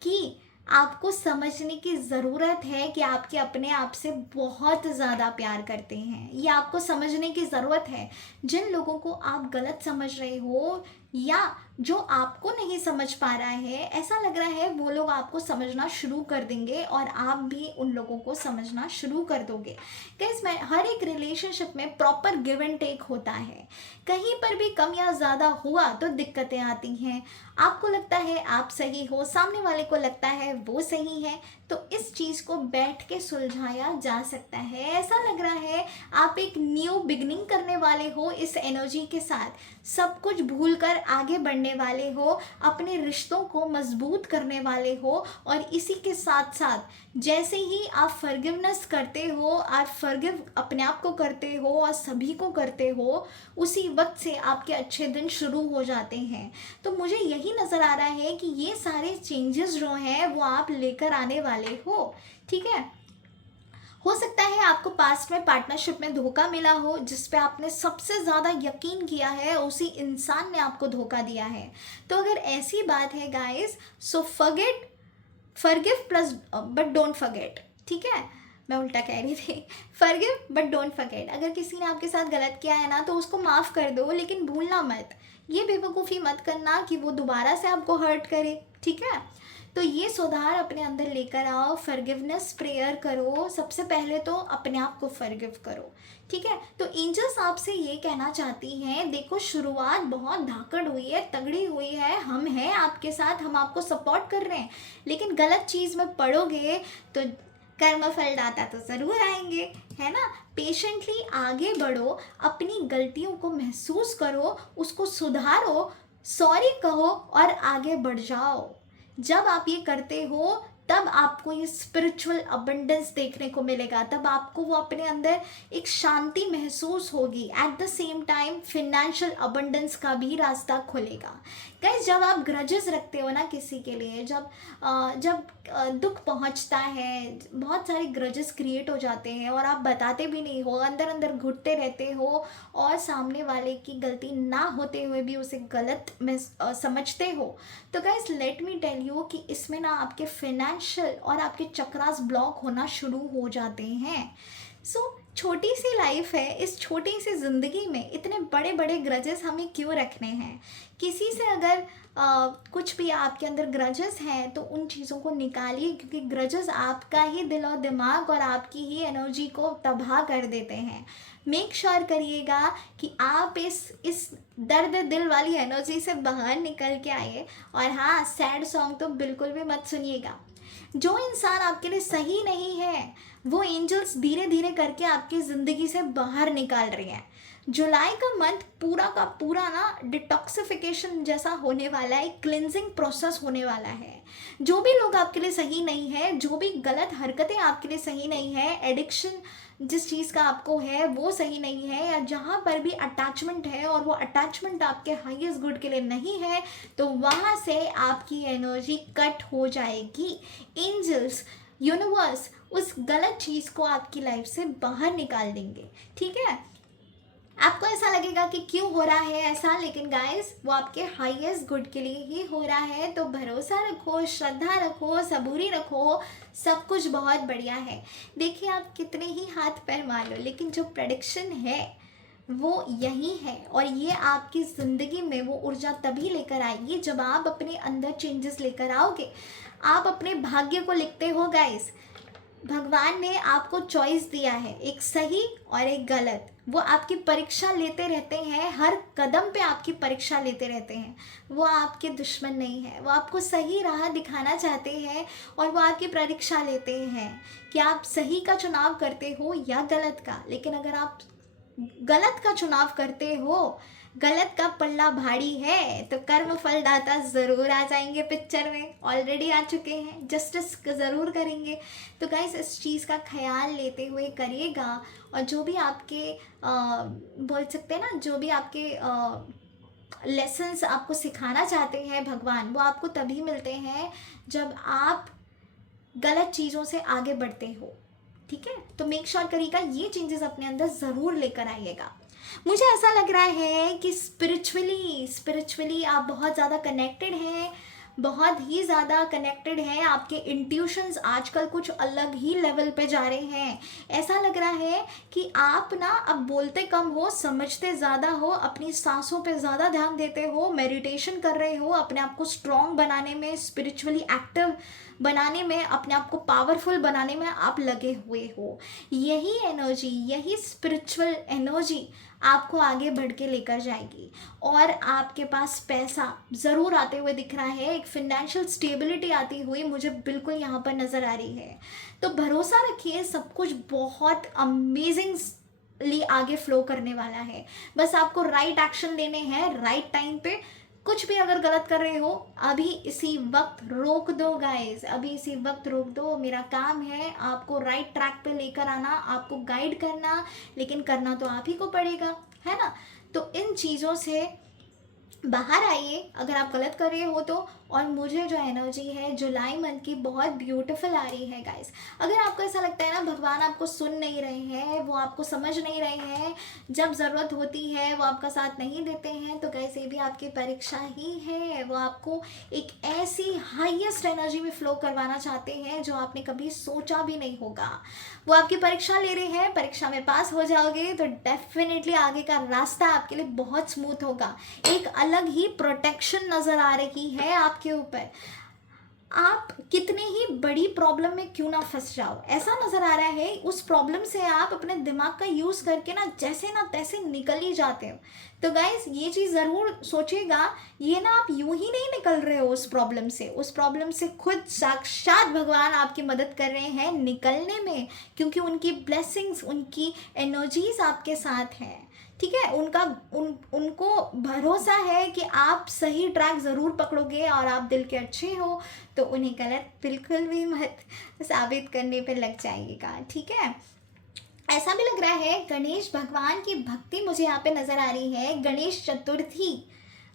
कि आपको समझने की ज़रूरत है कि आपके अपने आप से बहुत ज़्यादा प्यार करते हैं। ये आपको समझने की ज़रूरत है। जिन लोगों को आप गलत समझ रहे हो या जो आपको नहीं समझ पा रहा है, ऐसा लग रहा है वो लोग आपको समझना शुरू कर देंगे और आप भी उन लोगों को समझना शुरू कर दोगे। गाइस, मैं हर एक रिलेशनशिप में प्रॉपर गिव एंड टेक होता है। कहीं पर भी कम या ज़्यादा हुआ तो दिक्कतें आती हैं। आपको लगता है आप सही हो, सामने वाले को लगता है वो सही है, तो इस चीज़ को बैठ के सुलझाया जा सकता है। ऐसा लग रहा है आप एक न्यू बिगनिंग करने वाले हो इस एनर्जी के साथ, सब कुछ भूलकर आगे बढ़ने वाले हो, अपने रिश्तों को मजबूत करने वाले हो। और इसी के साथ साथ जैसे ही आप फॉरगिवनेस करते हो, आप फॉरगिव अपने आप को करते हो और सभी को करते हो, उसी वक्त से आपके अच्छे दिन शुरू हो जाते हैं। तो मुझे यही नज़र आ रहा है कि ये सारे चेंजेस जो हैं वो आप लेकर आने वाले हो, ठीक है। हो सकता है आपको पास्ट में पार्टनरशिप में धोखा मिला हो, जिस पे आपने सबसे ज़्यादा यकीन किया है, उसी इंसान ने आपको धोखा दिया है। तो अगर ऐसी बात है guys, so forget, forgive plus but don't forget, ठीक है। मैं उल्टा कह रही थी, फॉरगिव बट डोंट फॉरगेट। अगर किसी ने आपके साथ गलत किया है ना, तो उसको माफ़ कर दो, लेकिन भूलना मत। ये बेवकूफ़ी मत करना कि वो दोबारा से आपको हर्ट करे, ठीक है। तो ये सुधार अपने अंदर लेकर आओ, फॉरगिवनेस प्रेयर करो, सबसे पहले तो अपने आप को फॉरगिव करो, ठीक है। तो एंजल्स आपसे ये कहना चाहती हैं, देखो शुरुआत बहुत धाकड़ हुई है, तगड़ी हुई है, हम हैं आपके साथ, हम आपको सपोर्ट कर रहे हैं, लेकिन गलत चीज़ में पड़ोगे तो कर्मफल दाता तो ज़रूर आएंगे, है ना। पेशेंटली आगे बढ़ो, अपनी गलतियों को महसूस करो, उसको सुधारो, सॉरी कहो और आगे बढ़ जाओ। जब आप ये करते हो तब आपको ये स्पिरिचुअल अबंडेंस देखने को मिलेगा, तब आपको वो अपने अंदर एक शांति महसूस होगी। At the same time financial abundance का भी रास्ता खुलेगा। गाइस, जब आप ग्रजेस रखते हो ना किसी के लिए, जब दुख पहुंचता है, बहुत सारे ग्रजेस क्रिएट हो जाते हैं और आप बताते भी नहीं हो, अंदर अंदर घुटते रहते हो और सामने वाले की गलती ना होते हुए भी उसे गलत में समझते हो। तो guys, let me tell you कि इसमें ना आपके फाइनेंशियल और आपके चक्रास ब्लॉक होना शुरू हो जाते हैं। सो छोटी सी लाइफ है, इस छोटी सी ज़िंदगी में इतने बड़े बड़े ग्रजेस हमें क्यों रखने हैं? किसी से अगर कुछ भी आपके अंदर ग्रजेस हैं तो उन चीज़ों को निकालिए, क्योंकि ग्रजेस आपका ही दिल और दिमाग और आपकी ही एनर्जी को तबाह कर देते हैं। मेक श्योर करिएगा कि आप इस दर्द दिल वाली एनर्जी से बाहर निकल के आए। और हाँ, सैड सॉन्ग तो बिल्कुल भी मत सुनिएगा। जो इंसान आपके लिए सही नहीं है वो एंजल्स धीरे धीरे करके आपकी ज़िंदगी से बाहर निकाल रही हैं। जुलाई का मंथ पूरा का पूरा ना डिटॉक्सिफिकेशन जैसा होने वाला है, एक क्लिनजिंग प्रोसेस होने वाला है। जो भी लोग आपके लिए सही नहीं है, जो भी गलत हरकतें आपके लिए सही नहीं है, एडिक्शन जिस चीज़ का आपको है वो सही नहीं है, या जहाँ पर भी अटैचमेंट है और वो अटैचमेंट आपके हाईएस्ट गुड के लिए नहीं है, तो वहाँ से आपकी एनर्जी कट हो जाएगी। एंजल्स, यूनिवर्स उस गलत चीज़ को आपकी लाइफ से बाहर निकाल देंगे। ठीक है, आपको ऐसा लगेगा कि क्यों हो रहा है ऐसा, लेकिन गाइस वो आपके हाईएस्ट गुड के लिए ही हो रहा है। तो भरोसा रखो, श्रद्धा रखो, सबूरी रखो, सब कुछ बहुत बढ़िया है। देखिए, आप कितने ही हाथ पैर मार लो, लेकिन जो प्रेडिक्शन है वो यही है। और ये आपकी ज़िंदगी में वो ऊर्जा तभी लेकर आएगी जब आप अपने अंदर चेंजेस लेकर आओगे। आप अपने भाग्य को लिखते हो गाइस। भगवान ने आपको चॉइस दिया है, एक सही और एक गलत। वो आपकी परीक्षा लेते रहते हैं, हर कदम पे आपकी परीक्षा लेते रहते हैं। वो आपके दुश्मन नहीं है, वो आपको सही राह दिखाना चाहते हैं और वो आपकी परीक्षा लेते हैं कि आप सही का चुनाव करते हो या गलत का। लेकिन अगर आप गलत का चुनाव करते हो, गलत का पल्ला भारी है, तो कर्म फलदाता ज़रूर आ जाएंगे। पिक्चर में ऑलरेडी आ चुके हैं, जस्टिस ज़रूर करेंगे। तो गाइस, इस चीज़ का ख्याल लेते हुए करिएगा। और जो भी आपके बोल सकते हैं ना, जो भी आपके लेसन्स आपको सिखाना चाहते हैं भगवान, वो आपको तभी मिलते हैं जब आप गलत चीज़ों से आगे बढ़ते हो। ठीक है, तो मेक श्योर करिएगा ये चेंजेस अपने अंदर ज़रूर लेकर आइएगा। मुझे ऐसा लग रहा है कि स्पिरिचुअली आप बहुत ज़्यादा कनेक्टेड हैं, बहुत ही ज़्यादा कनेक्टेड हैं। आपके इंट्यूशंस आजकल कुछ अलग ही लेवल पे जा रहे हैं। ऐसा लग रहा है कि आप ना अब बोलते कम हो, समझते ज़्यादा हो, अपनी सांसों पे ज़्यादा ध्यान देते हो, मेडिटेशन कर रहे हो, अपने आप को स्ट्रॉन्ग बनाने में, स्पिरिचुअली एक्टिव बनाने में, अपने आप को पावरफुल बनाने में आप लगे हुए हो। यही एनर्जी, यही स्पिरिचुअल एनर्जी आपको आगे बढ़ के लेकर जाएगी। और आपके पास पैसा ज़रूर आते हुए दिख रहा है, एक फिनेंशियल स्टेबिलिटी आती हुई मुझे बिल्कुल यहाँ पर नज़र आ रही है। तो भरोसा रखिए, सब कुछ बहुत अमेजिंगली आगे फ्लो करने वाला है। बस आपको राइट एक्शन लेने हैं राइट टाइम पे। कुछ भी अगर गलत कर रहे हो, अभी इसी वक्त रोक दो गाइस, अभी इसी वक्त रोक दो। मेरा काम है आपको राइट ट्रैक पे लेकर आना, आपको गाइड करना, लेकिन करना तो आप ही को पड़ेगा, है ना। तो इन चीज़ों से बाहर आइए अगर आप गलत कर रहे हो तो। और मुझे जो एनर्जी है जुलाई मंथ की बहुत ब्यूटीफुल आ रही है गाइस। अगर आपको ऐसा लगता है ना भगवान आपको सुन नहीं रहे हैं, वो आपको समझ नहीं रहे हैं, जब ज़रूरत होती है वो आपका साथ नहीं देते हैं, तो गाइस ये भी आपकी परीक्षा ही है। वो आपको एक ऐसी हाईएस्ट एनर्जी में फ्लो करवाना चाहते हैं जो आपने कभी सोचा भी नहीं होगा। वो आपकी परीक्षा ले रहे हैं, परीक्षा में पास हो जाओगे तो डेफिनेटली आगे का रास्ता आपके लिए बहुत स्मूथ होगा। एक अलग ही प्रोटेक्शन नज़र आ रही है आपके ऊपर। आप कितनी ही बड़ी प्रॉब्लम में क्यों ना फंस जाओ, ऐसा नज़र आ रहा है उस प्रॉब्लम से आप अपने दिमाग का यूज़ करके ना तैसे निकल ही जाते हो। तो गाइस, ये चीज़ ज़रूर सोचिएगा, ये ना आप यूं ही नहीं निकल रहे हो उस प्रॉब्लम से खुद साक्षात भगवान आपकी मदद कर रहे हैं निकलने में, क्योंकि उनकी ब्लेसिंग्स, उनकी एनर्जीज आपके साथ हैं। ठीक है, उनको भरोसा है कि आप सही ट्रैक ज़रूर पकड़ोगे और आप दिल के अच्छे हो, तो उन्हें गलत बिल्कुल भी मत साबित करने पे लग जाइएगा। ठीक है, ऐसा भी लग रहा है गणेश भगवान की भक्ति मुझे यहाँ पे नज़र आ रही है। गणेश चतुर्थी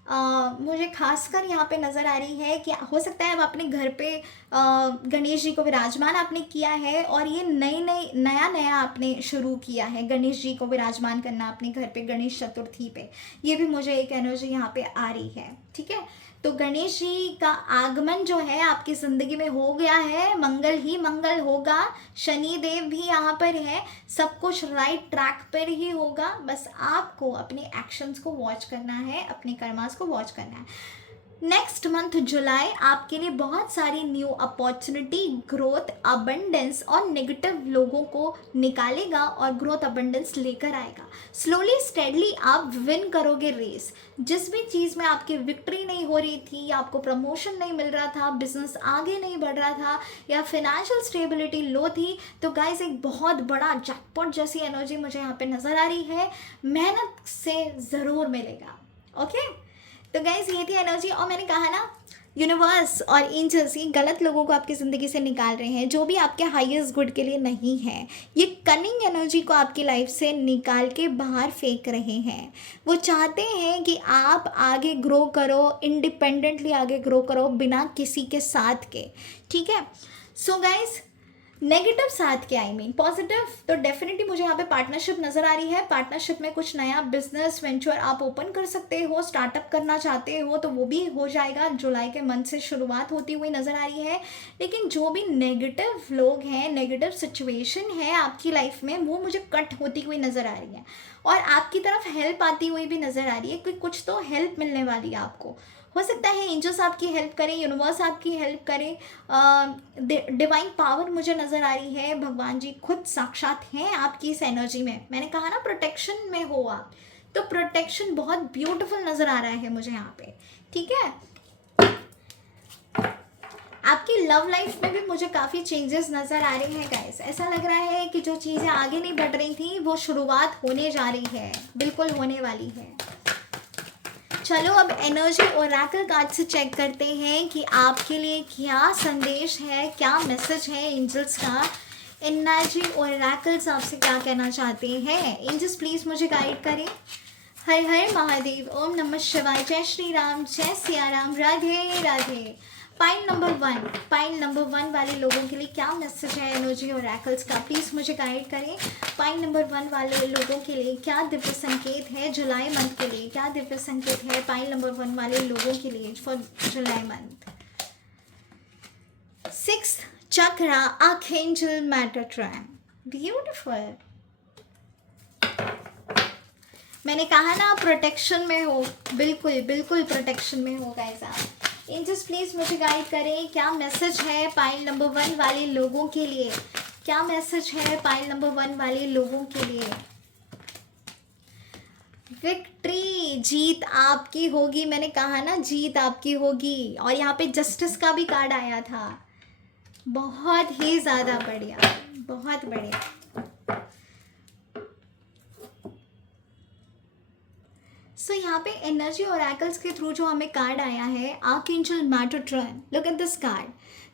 मुझे खासकर यहाँ पे नज़र आ रही है कि हो सकता है अब अपने घर पे गणेश जी को विराजमान आपने किया है, और ये नया आपने शुरू किया है गणेश जी को विराजमान करना अपने घर पे गणेश चतुर्थी पे। ये भी मुझे एक एनर्जी यहाँ पे आ रही है। ठीक है, तो गणेश जी का आगमन जो है आपकी ज़िंदगी में हो गया है, मंगल ही मंगल होगा, शनि देव भी यहाँ पर है, सब कुछ राइट ट्रैक पर ही होगा। बस आपको अपने एक्शंस को वॉच करना है, अपने कर्मास को वॉच करना है। नेक्स्ट मंथ जुलाई आपके लिए बहुत सारी न्यू अपॉर्चुनिटी, ग्रोथ, अबंडेंस और नेगेटिव लोगों को निकालेगा और ग्रोथ अबंडेंस लेकर आएगा। स्लोली स्टेडली आप विन करोगे रेस। जिस भी चीज़ में आपकी विक्ट्री नहीं हो रही थी, या आपको प्रमोशन नहीं मिल रहा था, बिजनेस आगे नहीं बढ़ रहा था, या फाइनेंशियल स्टेबिलिटी लो थी, तो गाइस एक बहुत बड़ा जैकपॉट जैसी एनर्जी मुझे यहाँ पे नज़र आ रही है। मेहनत से ज़रूर मिलेगा। ओके, तो गाइज ये थी एनर्जी। और मैंने कहा ना, यूनिवर्स और एंजल्स ये गलत लोगों को आपकी ज़िंदगी से निकाल रहे हैं, जो भी आपके हाईएस्ट गुड के लिए नहीं है। ये कनिंग एनर्जी को आपकी लाइफ से निकाल के बाहर फेंक रहे हैं। वो चाहते हैं कि आप आगे ग्रो करो, इंडिपेंडेंटली आगे ग्रो करो, बिना किसी के साथ के। ठीक है, सो गाइज नेगेटिव साथ के आई मीन पॉजिटिव, तो डेफिनेटली मुझे यहाँ पे पार्टनरशिप नज़र आ रही है। पार्टनरशिप में कुछ नया बिजनेस वेंचर आप ओपन कर सकते हो, स्टार्टअप करना चाहते हो तो वो भी हो जाएगा। जुलाई के मंथ से शुरुआत होती हुई नज़र आ रही है। लेकिन जो भी नेगेटिव लोग हैं, नेगेटिव सिचुएशन है आपकी लाइफ में, वो मुझे कट होती हुई नज़र आ रही है और आपकी तरफ हेल्प आती हुई भी नज़र आ रही है कि कुछ तो हेल्प मिलने वाली है आपको। हो सकता है एंजल्स आपकी हेल्प करें, यूनिवर्स आपकी हेल्प करें, डिवाइन पावर मुझे नज़र आ रही है। भगवान जी खुद साक्षात हैं आपकी इस एनर्जी में। मैंने कहा ना प्रोटेक्शन में हो आप, तो प्रोटेक्शन बहुत ब्यूटीफुल नज़र आ रहा है मुझे यहाँ पे। ठीक है, आपकी लव लाइफ में भी मुझे काफ़ी चेंजेस नज़र आ रहे हैं गाइस। ऐसा लग रहा है कि जो चीज़ें आगे नहीं बढ़ रही थी वो शुरुआत होने जा रही है, बिल्कुल होने वाली है। चलो अब एनर्जी ओरेकल कार्ड से चेक करते हैं कि आपके लिए क्या संदेश है, क्या मैसेज है एंजल्स का। एनर्जी ओरेकल्स आपसे क्या कहना चाहते हैं। एंजल्स प्लीज़ मुझे गाइड करें। हर हर महादेव, ओम नमः शिवाय, जय श्री राम, जय Siya Ram, Radhe Radhe. Pile number one वाले लोगों के लिए क्या मैसेज है एनर्जी ओरेकल्स का, प्लीज़ मुझे गाइड करें। पाइल नंबर 1 वाले लोगों के लिए क्या दिव्य संकेत है जुलाई मंथ के लिए, क्या दिव्य संकेत है पाइल नंबर 1 वाले लोगों के लिए for July month. 6th chakra, archangel Metatron, beautiful. मैंने कहा ना प्रोटेक्शन में हो, बिल्कुल बिल्कुल प्रोटेक्शन में हो गाइस आप। एंजल्स प्लीज़ मुझे गाइड करें, क्या मैसेज है पाइल नंबर 1 वाले लोगों के लिए, क्या मैसेज है पाइल नंबर 1 वाले लोगों के लिए। विक्ट्री, जीत आपकी होगी। मैंने कहा ना जीत आपकी होगी। और यहाँ पे जस्टिस का भी कार्ड आया था, बहुत ही ज़्यादा बढ़िया, बहुत बढ़िया। सो यहाँ पे एनर्जी ओरेकल्स के थ्रू जो हमें कार्ड आया है, archangel Metatron. Look at this card,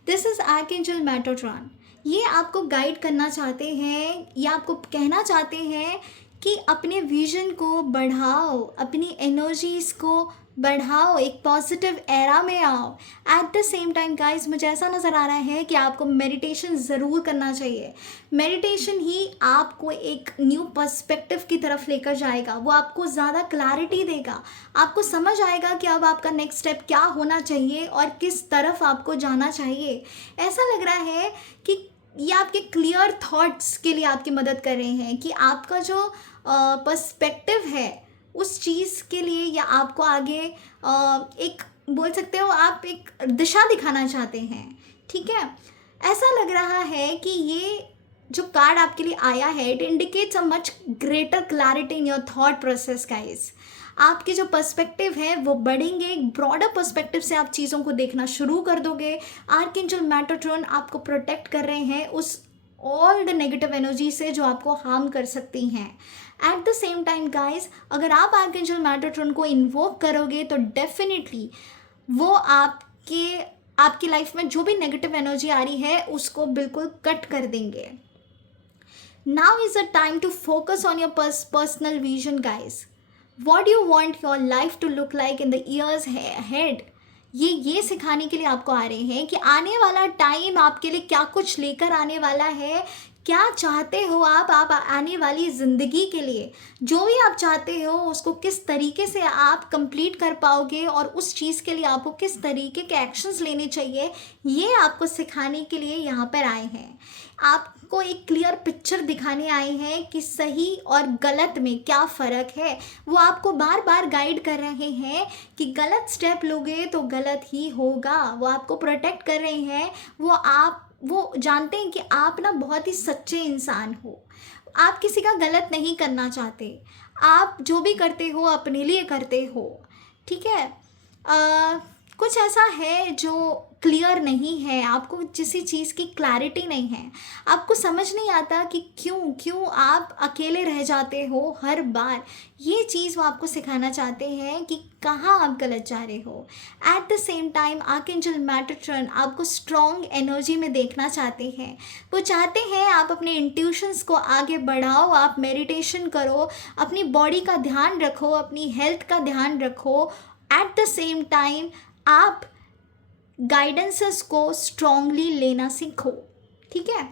this is archangel Metatron. ये आपको गाइड करना चाहते हैं या आपको कहना चाहते हैं कि अपने विजन को बढ़ाओ, अपनी एनर्जीज़ को बढ़ाओ, एक पॉजिटिव एरा में आओ। At the same time guys मुझे ऐसा नज़र आ रहा है कि आपको मेडिटेशन ज़रूर करना चाहिए। मेडिटेशन ही आपको एक न्यू पर्सपेक्टिव की तरफ लेकर जाएगा, वो आपको ज़्यादा क्लैरिटी देगा, आपको समझ आएगा कि अब आपका नेक्स्ट स्टेप क्या होना चाहिए और किस तरफ आपको जाना चाहिए। ऐसा लग रहा है कि ये आपके क्लियर थॉट्स के लिए आपकी मदद कर रहे हैं कि आपका जो पर्सपेक्टिव है उस चीज़ के लिए, या आपको आगे एक बोल सकते हो आप एक दिशा दिखाना चाहते हैं। ठीक है, ऐसा लग रहा है कि ये जो कार्ड आपके लिए आया है, it indicates a much greater clarity in your thought process guys. आपके जो पर्सपेक्टिव है वो बढ़ेंगे, एक ब्रॉडर पर्सपेक्टिव से आप चीज़ों को देखना शुरू कर दोगे। आर्कएंजल मेटाट्रॉन आपको प्रोटेक्ट कर रहे हैं उस ऑल द नेगेटिव एनर्जी से जो आपको हार्म कर सकती हैं। At the same time guys, अगर आप आर्कएंजल मेटाट्रॉन को इन्वोक करोगे तो डेफिनेटली वो आपकी लाइफ में जो भी नेगेटिव एनर्जी आ रही है उसको बिल्कुल कट कर देंगे। Now is a time to focus on your personal vision guys. What do you want your life to look like in the years ahead? ये सिखाने के लिए आपको आ रहे हैं कि आने वाला टाइम आपके लिए क्या कुछ लेकर आने वाला है, क्या चाहते हो आप आने वाली ज़िंदगी के लिए, जो भी आप चाहते हो उसको किस तरीके से आप कंप्लीट कर पाओगे और उस चीज़ के लिए आपको किस तरीके के एक्शंस लेने चाहिए, ये आपको सिखाने के लिए यहाँ पर आए हैं। आपको एक क्लियर पिक्चर दिखाने आए हैं कि सही और गलत में क्या फ़र्क है। वो आपको बार बार गाइड कर रहे हैं कि गलत स्टेप लोगे तो गलत ही होगा। वो आपको प्रोटेक्ट कर रहे हैं। वो जानते हैं कि आप ना बहुत ही सच्चे इंसान हो। आप किसी का गलत नहीं करना चाहते। आप जो भी करते हो अपने लिए करते हो, ठीक है। कुछ ऐसा है जो क्लियर नहीं है, आपको किसी चीज़ की क्लैरिटी नहीं है, आपको समझ नहीं आता कि क्यों आप अकेले रह जाते हो हर बार। ये चीज़ वो आपको सिखाना चाहते हैं कि कहाँ आप गलत जा रहे हो। At the same time archangel Metatron आपको स्ट्रॉन्ग एनर्जी में देखना चाहते हैं। वो चाहते हैं आप अपने इंट्यूशंस को आगे बढ़ाओ, आप मेडिटेशन करो, अपनी बॉडी का ध्यान रखो, अपनी हेल्थ का ध्यान रखो। एट द सेम टाइम आप गाइडेंसेस को स्ट्रांगली लेना सीखो, ठीक है।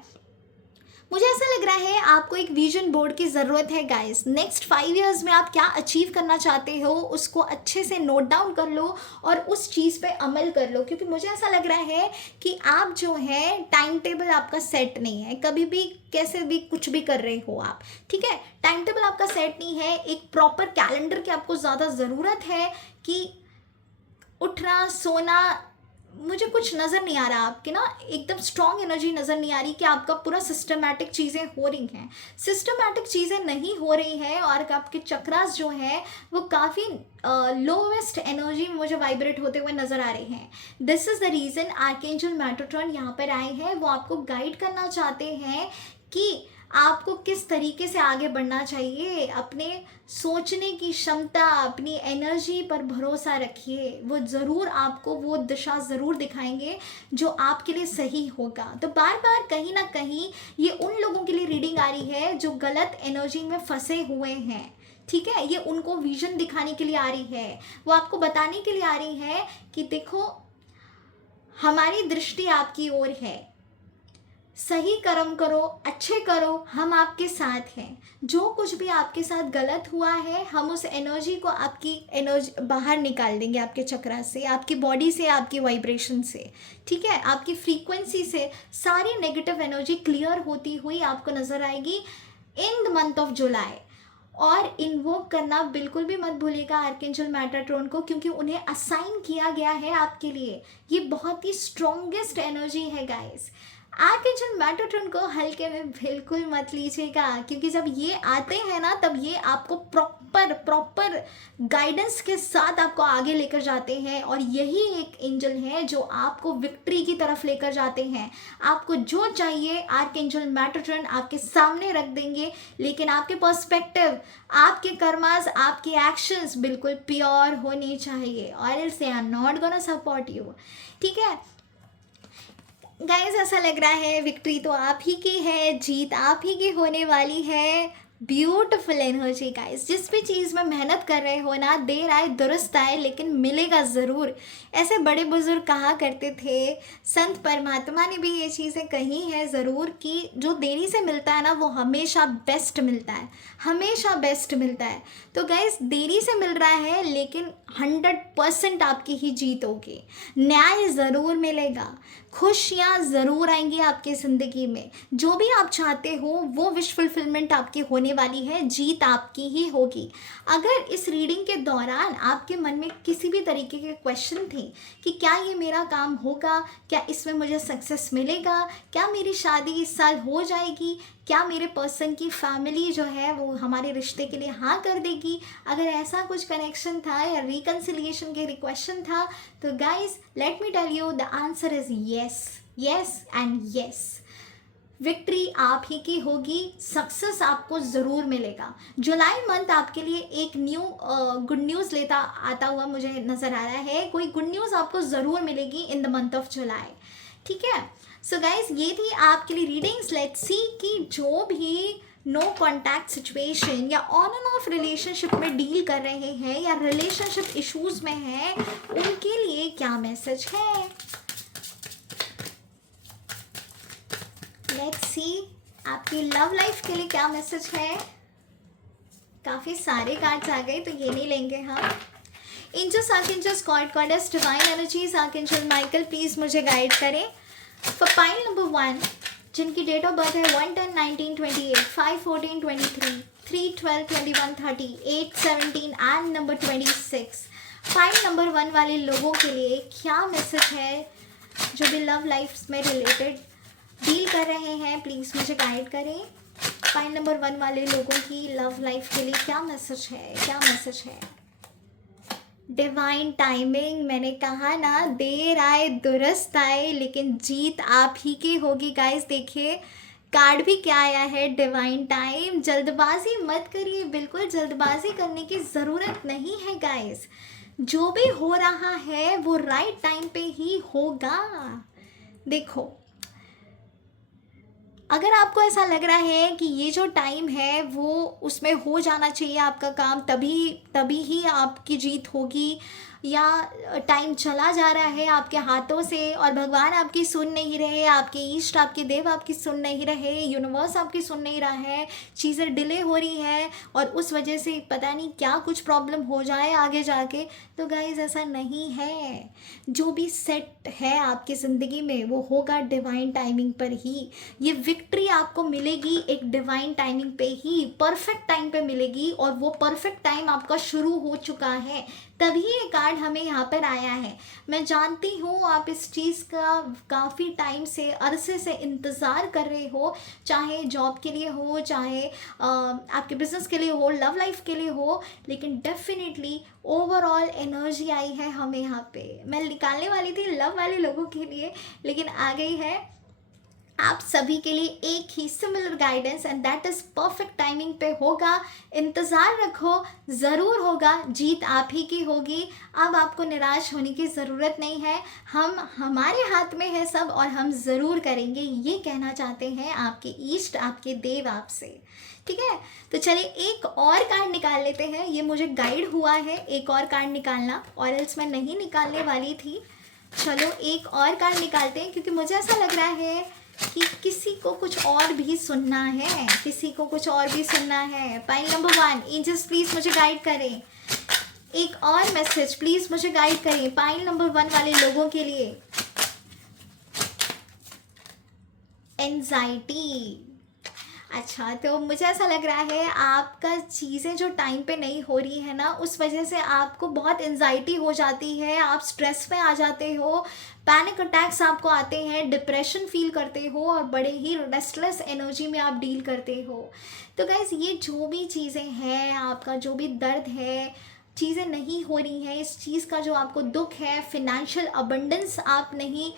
मुझे ऐसा लग रहा है आपको एक विजन बोर्ड की ज़रूरत है गाइस। नेक्स्ट 5 इयर्स में आप क्या अचीव करना चाहते हो उसको अच्छे से नोट डाउन कर लो और उस चीज़ पे अमल कर लो, क्योंकि मुझे ऐसा लग रहा है कि आप जो है टाइम टेबल आपका सेट नहीं है। कभी भी कैसे भी कुछ भी कर रहे हो आप, ठीक है। टाइम टेबल आपका सेट नहीं है। एक प्रॉपर कैलेंडर की आपको ज़्यादा ज़रूरत है कि उठना सोना, मुझे कुछ नज़र नहीं आ रहा आपके ना, एकदम स्ट्रॉन्ग एनर्जी नज़र नहीं आ रही कि आपका पूरा सिस्टमैटिक चीज़ें हो रही हैं। सिस्टमैटिक चीज़ें नहीं हो रही हैं और आपके चक्रास जो हैं वो काफ़ी लोवेस्ट एनर्जी में मुझे वाइब्रेट होते हुए नज़र आ रहे हैं। This is the reason archangel Metatron यहाँ पर आए हैं। वो आपको गाइड करना चाहते हैं कि आपको किस तरीके से आगे बढ़ना चाहिए। अपने सोचने की क्षमता, अपनी एनर्जी पर भरोसा रखिए। वो ज़रूर आपको वो दिशा ज़रूर दिखाएंगे जो आपके लिए सही होगा। तो बार बार कहीं ना कहीं ये उन लोगों के लिए रीडिंग आ रही है जो गलत एनर्जी में फंसे हुए हैं, ठीक है। ये उनको विजन दिखाने के लिए आ रही है। वो आपको बताने के लिए आ रही है कि देखो हमारी दृष्टि आपकी ओर है, सही कर्म करो, अच्छे करो, हम आपके साथ हैं। जो कुछ भी आपके साथ गलत हुआ है हम उस एनर्जी को, आपकी एनर्जी बाहर निकाल देंगे आपके चक्रा से, आपकी बॉडी से, आपकी वाइब्रेशन से, ठीक है। आपकी फ्रीक्वेंसी से सारी नेगेटिव एनर्जी क्लियर होती हुई आपको नज़र आएगी in the month of July. और इन्वोक करना बिल्कुल भी मत भूलिएगा आर्कएंजल मेटाट्रॉन को, क्योंकि उन्हें असाइन किया गया है आपके लिए। ये बहुत ही स्ट्रॉन्गेस्ट एनर्जी है गाइस। आर्कएंजल मेटाट्रॉन को हल्के में बिल्कुल मत लीजिएगा, क्योंकि जब ये आते हैं ना तब ये आपको प्रॉपर गाइडेंस के साथ आपको आगे लेकर जाते हैं। और यही एक एंजल है जो आपको विक्ट्री की तरफ लेकर जाते हैं। आपको जो चाहिए आर्कएंजल मेटाट्रॉन आपके सामने रख देंगे, लेकिन आपके पर्सपेक्टिव, आपके कर्मास, आपके एक्शंस बिल्कुल प्योर होने चाहिए, और else they are not gonna support you, ठीक है गाइस। ऐसा लग रहा है विक्ट्री तो आप ही की है, जीत आप ही की होने वाली है। Beautiful energy guys. जिस भी चीज़ में मेहनत कर रहे हो ना, देर आए दुरुस्त आए लेकिन मिलेगा ज़रूर। ऐसे बड़े बुजुर्ग कहा करते थे, संत परमात्मा ने भी ये चीज़ें कही हैं ज़रूर कि जो देरी से मिलता है ना वो हमेशा बेस्ट मिलता है, हमेशा बेस्ट मिलता है। तो गाइस देरी से मिल रहा है लेकिन 100% आपकी ही जीत होगी। न्याय ज़रूर मिलेगा, खुशियाँ ज़रूर आएंगी आपकी ज़िंदगी में। जो भी आप चाहते हो वो विश फुलफिलमेंट आपकी होने वाली है, जीत आपकी ही होगी। अगर इस रीडिंग के दौरान आपके मन में किसी भी तरीके के क्वेश्चन थे कि क्या ये मेरा काम होगा, क्या इसमें मुझे सक्सेस मिलेगा, क्या मेरी शादी इस साल हो जाएगी, क्या मेरे पर्सन की फैमिली जो है वो हमारे रिश्ते के लिए हाँ कर देगी, अगर ऐसा कुछ कनेक्शन था या रिकन्सिलिएशन के क्वेश्चन था, तो guys let me tell you the answer is yes, yes and yes. Victory आप ही की होगी, सक्सेस आपको ज़रूर मिलेगा। जुलाई मंथ आपके लिए एक न्यू गुड न्यूज़ लेता आता हुआ मुझे नज़र आ रहा है। कोई गुड न्यूज़ आपको ज़रूर मिलेगी in the month of July, ठीक है। सो गाइज ये थी आपके लिए रीडिंग्स। लेट्स सी कि जो भी नो कॉन्टैक्ट सिचुएशन या ऑन एंड ऑफ रिलेशनशिप में डील कर रहे हैं या रिलेशनशिप इश्यूज़ में हैं, उनके लिए क्या मैसेज है। लेट्स सी आपकी लव लाइफ के लिए क्या मैसेज है? काफ़ी सारे कार्ड्स आ गए तो ये नहीं लेंगे हम। Angels, archangels, god goddess, divine energies, archangel Michael please मुझे गाइड करें। फॉर पाइल नंबर 1 जिनकी डेट ऑफ बर्थ है 1/10/1928, 5/14/23, 3/12/2130, 8/17 एंड नंबर 26, पाइल नंबर 1 वाले लोगों के लिए क्या मैसेज है जो भी लव लाइफ में रिलेटेड डील कर रहे हैं, प्लीज़ मुझे गाइड करें। पाइल नंबर 1 वाले लोगों की लव लाइफ के लिए क्या मैसेज है, क्या मैसेज है? डिवाइन टाइमिंग, मैंने कहा ना, देर आए दुरुस्त आए, लेकिन जीत आप ही की होगी गाइस। देखिए कार्ड भी क्या आया है, डिवाइन टाइम। जल्दबाजी मत करिए, बिल्कुल जल्दबाजी करने की ज़रूरत नहीं है गाइस। जो भी हो रहा है वो राइट टाइम पे ही होगा। देखो, अगर आपको ऐसा लग रहा है कि ये जो टाइम है वो उसमें हो जाना चाहिए आपका काम, तभी तभी ही आपकी जीत होगी, या टाइम चला जा रहा है आपके हाथों से और भगवान आपकी सुन नहीं रहे, आपके ईष्ट, आपके देव आपकी सुन नहीं रहे, यूनिवर्स आपकी सुन नहीं रहा है, चीज़ें डिले हो रही है और उस वजह से पता नहीं क्या कुछ प्रॉब्लम हो जाए आगे जाके, तो गाइज ऐसा नहीं है। जो भी सेट है आपकी ज़िंदगी में वो होगा डिवाइन टाइमिंग पर ही। ये विक्ट्री आपको मिलेगी एक डिवाइन टाइमिंग पे ही, परफेक्ट टाइम पे मिलेगी, और वो परफेक्ट टाइम आपका शुरू हो चुका है, तभी ये कार्ड हमें यहाँ पर आया है। मैं जानती हूँ आप इस चीज़ का काफ़ी टाइम से, अरसे से इंतज़ार कर रहे हो, चाहे जॉब के लिए हो, चाहे आपके बिजनेस के लिए हो, लव लाइफ के लिए हो, लेकिन डेफिनेटली ओवरऑल एनर्जी आई है हमें यहाँ पे। मैं निकालने वाली थी लव वाले लोगों के लिए, लेकिन आ गई है आप सभी के लिए एक ही similar guidance, and that is perfect timing पे होगा। इंतज़ार रखो, ज़रूर होगा, जीत आप ही की होगी। अब आपको निराश होने की ज़रूरत नहीं है, हमारे हाथ में है सब और हम ज़रूर करेंगे, ये कहना चाहते हैं आपके ईष्ट, आपके देव आपसे। ठीक है, तो चलिए एक और कार्ड निकाल लेते हैं। ये मुझे गाइड हुआ है एक और कार्ड निकालना, और एल्स मैं नहीं निकालने वाली थी। चलो एक और कार्ड निकालते हैं, क्योंकि मुझे ऐसा लग रहा है कि किसी को कुछ और भी सुनना है, किसी को कुछ और भी सुनना है। पाइल नंबर 1, एंजल्स प्लीज़ मुझे गाइड करें, एक और मैसेज प्लीज़ मुझे गाइड करें पाइल नंबर 1 वाले लोगों के लिए। एंजाइटी, अच्छा, तो मुझे ऐसा लग रहा है आपका चीज़ें जो टाइम पे नहीं हो रही है ना, उस वजह से आपको बहुत एंजाइटी हो जाती है, आप स्ट्रेस में आ जाते हो, पैनिक अटैक्स आपको आते हैं, डिप्रेशन फील करते हो और बड़े ही रेस्टलेस एनर्जी में आप डील करते हो। तो गाइस ये जो भी चीज़ें हैं, आपका जो भी दर्द है, चीज़ें नहीं हो रही हैं, इस चीज़ का जो आपको दुख है, फिनेंशियल अबंडेंस आप नहीं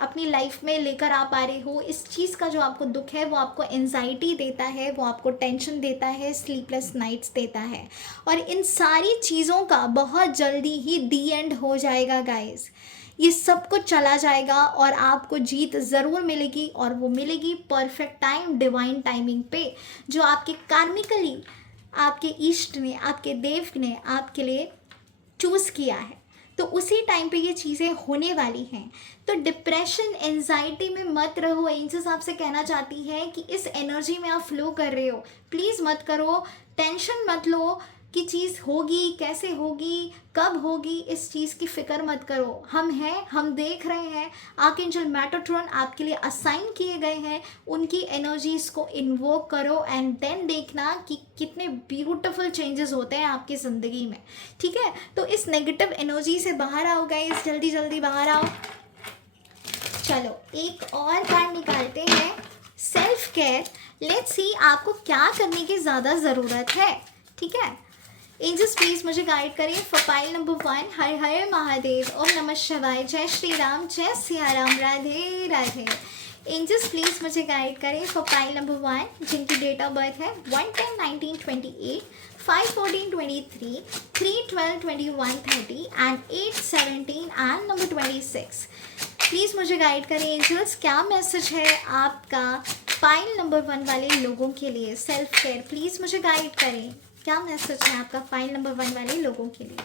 अपनी लाइफ में लेकर आ पा रहे हो, इस चीज़ का जो आपको दुख है वो आपको एंजाइटी देता है, वो आपको टेंशन देता है, स्लीपलेस नाइट्स देता है, और इन सारी चीज़ों का बहुत जल्दी ही दी एंड हो जाएगा गाइस। ये सब कुछ चला जाएगा और आपको जीत ज़रूर मिलेगी, और वो मिलेगी परफेक्ट टाइम, डिवाइन टाइमिंग पे, जो आपके कार्मिकली आपके इष्ट ने, आपके देव ने आपके लिए चूज़ किया है, तो उसी टाइम पे ये चीज़ें होने वाली हैं। तो डिप्रेशन, एंजाइटी में मत रहो। एंजल्स आपसे कहना चाहती है कि इस एनर्जी में आप फ्लो कर रहे हो, प्लीज़ मत करो, टेंशन मत लो कि चीज़ होगी कैसे होगी, कब होगी, इस चीज़ की फ़िक्र मत करो। हम हैं, हम देख रहे हैं, आर्कएंजल मेटाट्रॉन आपके लिए असाइन किए गए हैं, उनकी एनर्जीज़ को इन्वोक करो, एंड देन देखना कि कितने ब्यूटीफुल चेंजेस होते हैं आपकी ज़िंदगी में। ठीक है, तो इस नेगेटिव एनर्जी से बाहर आओ गाइस, जल्दी जल्दी बाहर आओ। चलो एक और कार्ड निकालते हैं, सेल्फ केयर। लेट्स सी आपको क्या करने की ज़्यादा ज़रूरत है। ठीक है, एंजल्स प्लीज़ मुझे गाइड करें फॉर पाइल नंबर 1। हर हर महादेव, ओम नमः शिवाय, जय श्री राम, जय सिया राम, राधे राधे। एंजल्स प्लीज़ मुझे गाइड करें फॉर पाइल नंबर 1 जिनकी डेट ऑफ बर्थ है 1/10/1928, 5/14/23, 3/12/2130 एंड 8/17 एंड नंबर 26। प्लीज़ मुझे गाइड करें एंजल्स, क्या मैसेज है आपका पाइल नंबर 1 वाले लोगों के लिए। सेल्फ केयर, प्लीज़ मुझे गाइड करें, क्या मैसेज है आपका फाइल नंबर 1 वाले लोगों के लिए।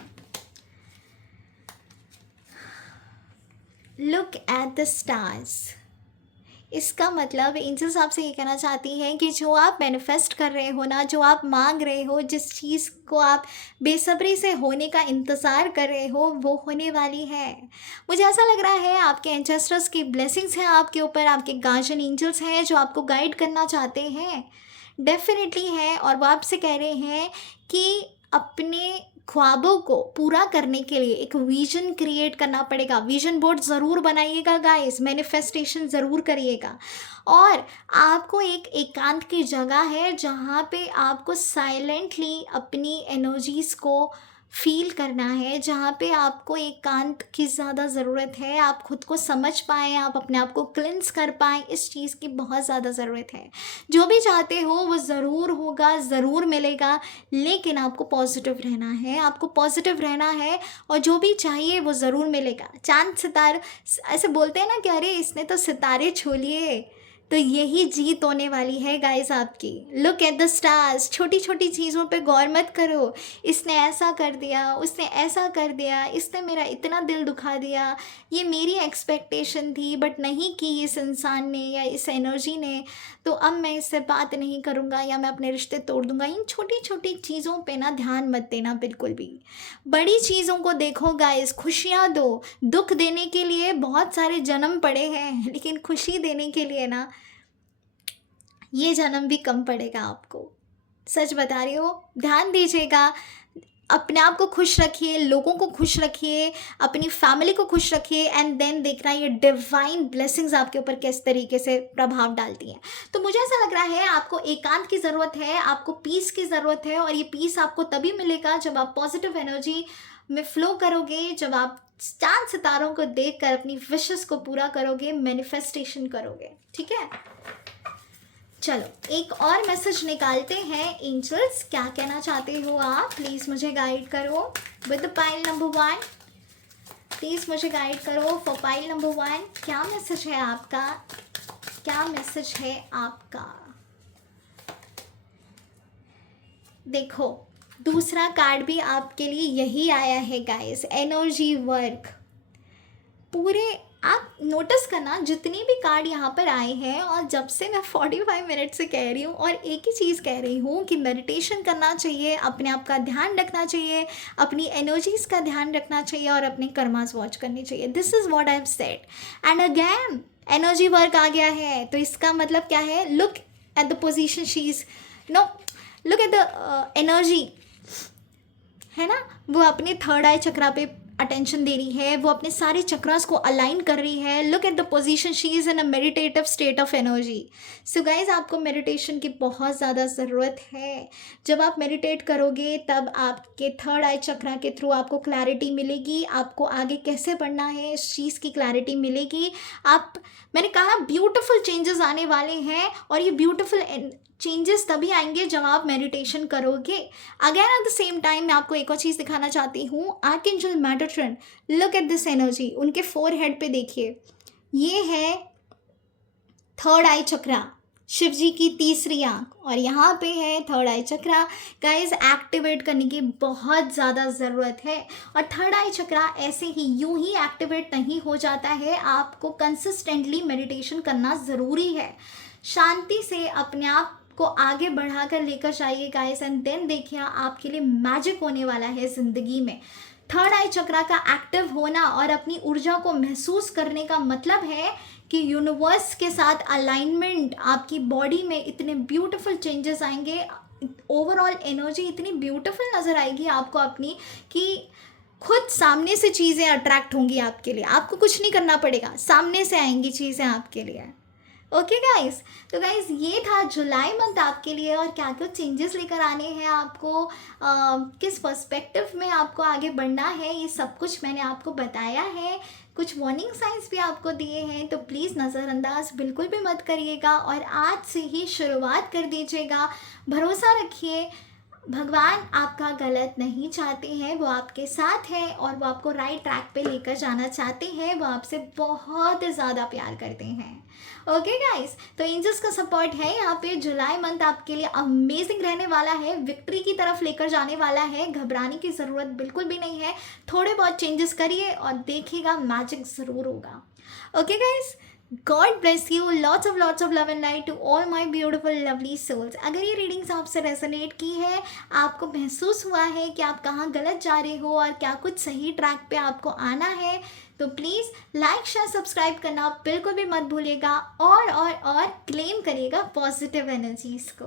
लुक एट द स्टार्स, इसका मतलब एंजल्स आपसे ये कहना चाहती हैं कि जो आप मैनिफेस्ट कर रहे हो ना, जो आप मांग रहे हो, जिस चीज़ को आप बेसब्री से होने का इंतज़ार कर रहे हो, वो होने वाली है। मुझे ऐसा लग रहा है आपके एंसेस्टर्स की ब्लेसिंग्स हैं आपके ऊपर, आपके गार्जियन एंजल्स हैं जो आपको गाइड करना चाहते हैं, डेफिनेटली है। और वो आपसे कह रहे हैं कि अपने ख्वाबों को पूरा करने के लिए एक विजन क्रिएट करना पड़ेगा। विजन बोर्ड ज़रूर बनाइएगा गाइस, मैनिफेस्टेशन ज़रूर करिएगा। और आपको एक एकांत की जगह है जहाँ पे आपको साइलेंटली अपनी एनर्जीज़ को फील करना है, जहाँ पे आपको एकांत की ज़्यादा ज़रूरत है। आप खुद को समझ पाएँ, आप अपने आप को क्लिंस कर पाएँ, इस चीज़ की बहुत ज़्यादा ज़रूरत है। जो भी चाहते हो वो ज़रूर होगा, ज़रूर मिलेगा, लेकिन आपको पॉजिटिव रहना है, आपको पॉजिटिव रहना है और जो भी चाहिए वो ज़रूर मिलेगा। चाँद सितारे ऐसे बोलते हैं ना कि अरे इसने तो सितारे छू लिए, तो यही जीत होने वाली है गाइस आपकी। Look at the stars. छोटी छोटी चीज़ों पे गौर मत करो, इसने ऐसा कर दिया, उसने ऐसा कर दिया, इसने मेरा इतना दिल दुखा दिया, ये मेरी एक्सपेक्टेशन थी बट नहीं की इस इंसान ने या इस एनर्जी ने, तो अब मैं इससे बात नहीं करूँगा या मैं अपने रिश्ते तोड़ दूँगा। इन छोटी छोटी चीज़ों पे ना ध्यान मत देना बिल्कुल भी। बड़ी चीज़ों को देखो गाइस, खुशियाँ दो। दुख देने के लिए बहुत सारे जन्म पड़े हैं, लेकिन खुशी देने के लिए ना ये जन्म भी कम पड़ेगा आपको। सच बता रही हो, ध्यान दीजिएगा। अपने आप को खुश रखिए, लोगों को खुश रखिए, अपनी फैमिली को खुश रखिए, एंड देन देखना ये डिवाइन ब्लेसिंग्स आपके ऊपर किस तरीके से प्रभाव डालती हैं। तो मुझे ऐसा लग रहा है आपको एकांत की ज़रूरत है, आपको पीस की ज़रूरत है, और ये पीस आपको तभी मिलेगा जब आप पॉजिटिव एनर्जी में फ्लो करोगे, जब आप चांद सितारों को देखकर अपनी विशेस को पूरा करोगे, मैनिफेस्टेशन करोगे। ठीक है, चलो एक और मैसेज निकालते हैं। एंजल्स क्या कहना चाहते हो आप, प्लीज़ मुझे गाइड करो विद पाइल नंबर 1। प्लीज़ मुझे गाइड करो फॉर पाइल नंबर 1। क्या मैसेज है आपका, क्या मैसेज है आपका। देखो दूसरा कार्ड भी आपके लिए यही आया है गाइस, एनर्जी वर्क। पूरे आप नोटिस करना जितनी भी कार्ड यहाँ पर आए हैं, और जब से मैं 45 मिनट से कह रही हूँ और एक ही चीज़ कह रही हूँ कि मेडिटेशन करना चाहिए, अपने आप का ध्यान रखना चाहिए, अपनी एनर्जीज़ का ध्यान रखना चाहिए और अपने कर्मास वॉच करनी चाहिए। This is what I have said, and again energy work आ गया है। तो इसका मतलब क्या है, look at the position she is, no look at the energy, है ना, वो अपने थर्ड आई चक्रा पे अटेंशन दे रही है, वो अपने सारे चक्रास को अलाइन कर रही है। Look at the position, she is in a meditative state of energy. So guys आपको मेडिटेशन की बहुत ज़्यादा ज़रूरत है। जब आप मेडिटेट करोगे तब आपके थर्ड आई चक्रा के थ्रू आपको क्लैरिटी मिलेगी, आपको आगे कैसे बढ़ना है इस चीज़ की क्लैरिटी मिलेगी। आप, मैंने कहा ब्यूटिफुल चेंजेस आने वाले हैं, और ये ब्यूटिफुल चेंजेस तभी आएंगे जब आप मेडिटेशन करोगे। Again at the same time मैं आपको एक और चीज़ दिखाना चाहती हूँ। Archangel Metatron, look at this energy, उनके फोरहेड पे देखिए, ये है थर्ड आई चक्रा, शिव जी की तीसरी आंख, और यहाँ पे है थर्ड आई चक्रा। गाइज एक्टिवेट करने की बहुत ज़्यादा ज़रूरत है, और थर्ड आई चक्रा ऐसे ही यूं ही एक्टिवेट नहीं हो जाता है, आपको कंसिस्टेंटली मेडिटेशन करना ज़रूरी है। शांति से अपने आप को आगे बढ़ाकर लेकर जाइए गाइस, एंड देन देखिए आपके लिए मैजिक होने वाला है ज़िंदगी में। थर्ड आई चक्रा का एक्टिव होना और अपनी ऊर्जा को महसूस करने का मतलब है कि यूनिवर्स के साथ अलाइनमेंट, आपकी बॉडी में इतने ब्यूटीफुल चेंजेस आएंगे, ओवरऑल एनर्जी इतनी ब्यूटीफुल नज़र आएगी आपको अपनी, कि खुद सामने से चीज़ें अट्रैक्ट होंगी आपके लिए, आपको कुछ नहीं करना पड़ेगा, सामने से आएंगी चीज़ें आपके लिए। ओके गाइस, तो गाइस ये था जुलाई मंथ आपके लिए, और क्या क्या चेंजेस लेकर आने हैं आपको, किस पर्सपेक्टिव में आपको आगे बढ़ना है, ये सब कुछ मैंने आपको बताया है। कुछ वार्निंग साइंस भी आपको दिए हैं, तो प्लीज़ नज़रअंदाज बिल्कुल भी मत करिएगा, और आज से ही शुरुआत कर दीजिएगा। भरोसा रखिए, भगवान आपका गलत नहीं चाहते हैं, वो आपके साथ हैं और वो आपको राइट ट्रैक पे लेकर जाना चाहते हैं, वो आपसे बहुत ज़्यादा प्यार करते हैं। ओके गाइस, तो एंजल्स का सपोर्ट है यहाँ पे। जुलाई मंथ आपके लिए अमेजिंग रहने वाला है, विक्ट्री की तरफ लेकर जाने वाला है, घबराने की ज़रूरत बिल्कुल भी नहीं है। थोड़े बहुत चेंजेस करिए और देखिएगा मैजिक ज़रूर होगा। Okay guys, god bless you, lots of love and light to all my beautiful lovely souls. अगर ये रीडिंग्स आपसे रेजोनेट की है, आपको महसूस हुआ है कि आप कहाँ गलत जा रहे हो और क्या कुछ सही ट्रैक पे आपको आना है, तो प्लीज़ लाइक शेयर सब्सक्राइब करना बिल्कुल भी मत भूलिएगा, और क्लेम करिएगा पॉजिटिव एनर्जीज को।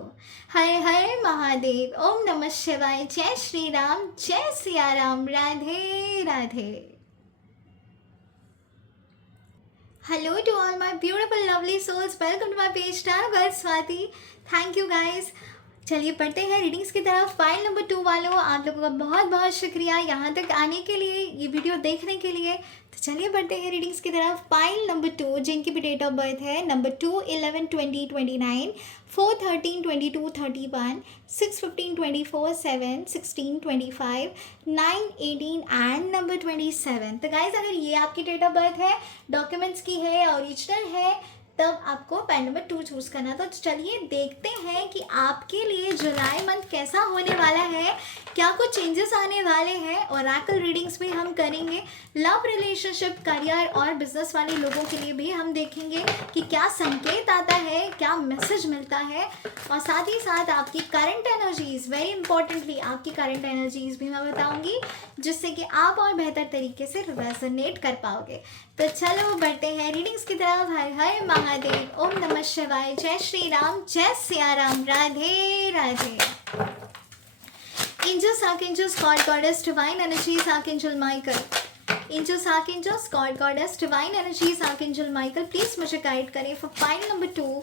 हर हर महादेव, ओम नमः शिवाय, जय श्री राम, जय Siya Ram, Radhe Radhe. Hello to all my beautiful lovely souls. Welcome to my page Tarot Girl Swati. Thank you guys. चलिए पढ़ते हैं रीडिंग्स की तरफ। फाइल नंबर 2 वालों, आप लोगों का बहुत बहुत शुक्रिया यहाँ तक आने के लिए, ये वीडियो देखने के लिए। तो चलिए बढ़ते हैं रीडिंग्स की तरफ। फाइल नंबर 2, जिनकी भी डेट ऑफ बर्थ है नंबर 2 11 20 29, 4 13 22 31, 6 15 24 7 16 25, 9 18 एंड नंबर 27। तो गाइज अगर ये आपकी डेट ऑफ बर्थ है, डॉक्यूमेंट्स की है, ओरिजिनल है, तब आपको पैन नंबर 2 चूज़ करना। तो चलिए देखते हैं कि आपके लिए जुलाई मंथ कैसा होने वाला है, क्या कुछ चेंजेस आने वाले हैं। ओरेकल रीडिंग्स भी हम करेंगे, लव, रिलेशनशिप, करियर और बिजनेस वाले लोगों के लिए भी हम देखेंगे कि क्या संकेत आता है, क्या मैसेज मिलता है, और साथ ही साथ आपकी करंट एनर्जीज, वेरी इंपॉर्टेंटली आपकी करंट एनर्जीज भी मैं बताऊंगी, जिससे कि आप और बेहतर तरीके से रेजोनेट कर पाओगे। तो चलो बढ़ते हैं रीडिंग्स की तरफ। हर हर महादेव, ओम नमः शिवाय, जय श्री राम, जय Siya Ram, Radhe Radhe. Angels, Archangels, God, Goddess, Divine Energies, Archangel Michael. Angels, Archangels, God, Goddess, Divine Energies, Archangel Michael. Please मुझे गाइड करें फॉर फाइल नंबर 2।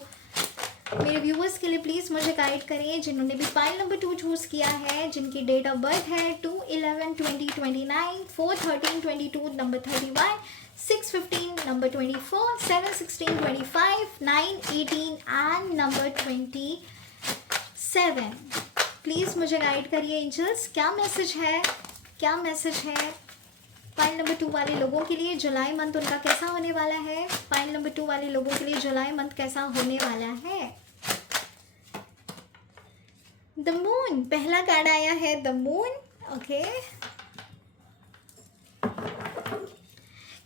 मेरे व्यूअर्स के लिए प्लीज़ मुझे गाइड करें जिन्होंने भी फाइल नंबर 2 चूज़ किया है, जिनकी डेट ऑफ बर्थ है 2 11 20 29, 4 13 22 number 31, 6 15 number 24, 7 16 25, 9 18 and number 27। Please मुझे गाइड करिए एंजल्स, क्या मैसेज है, क्या मैसेज है फाइल नंबर 2 वाले लोगों के लिए। जुलाई मंथ उनका कैसा होने वाला है, फाइल नंबर 2 वाले लोगों के लिए जुलाई मंथ कैसा होने वाला है। द मून, पहला कार्ड आया है द मून। ओके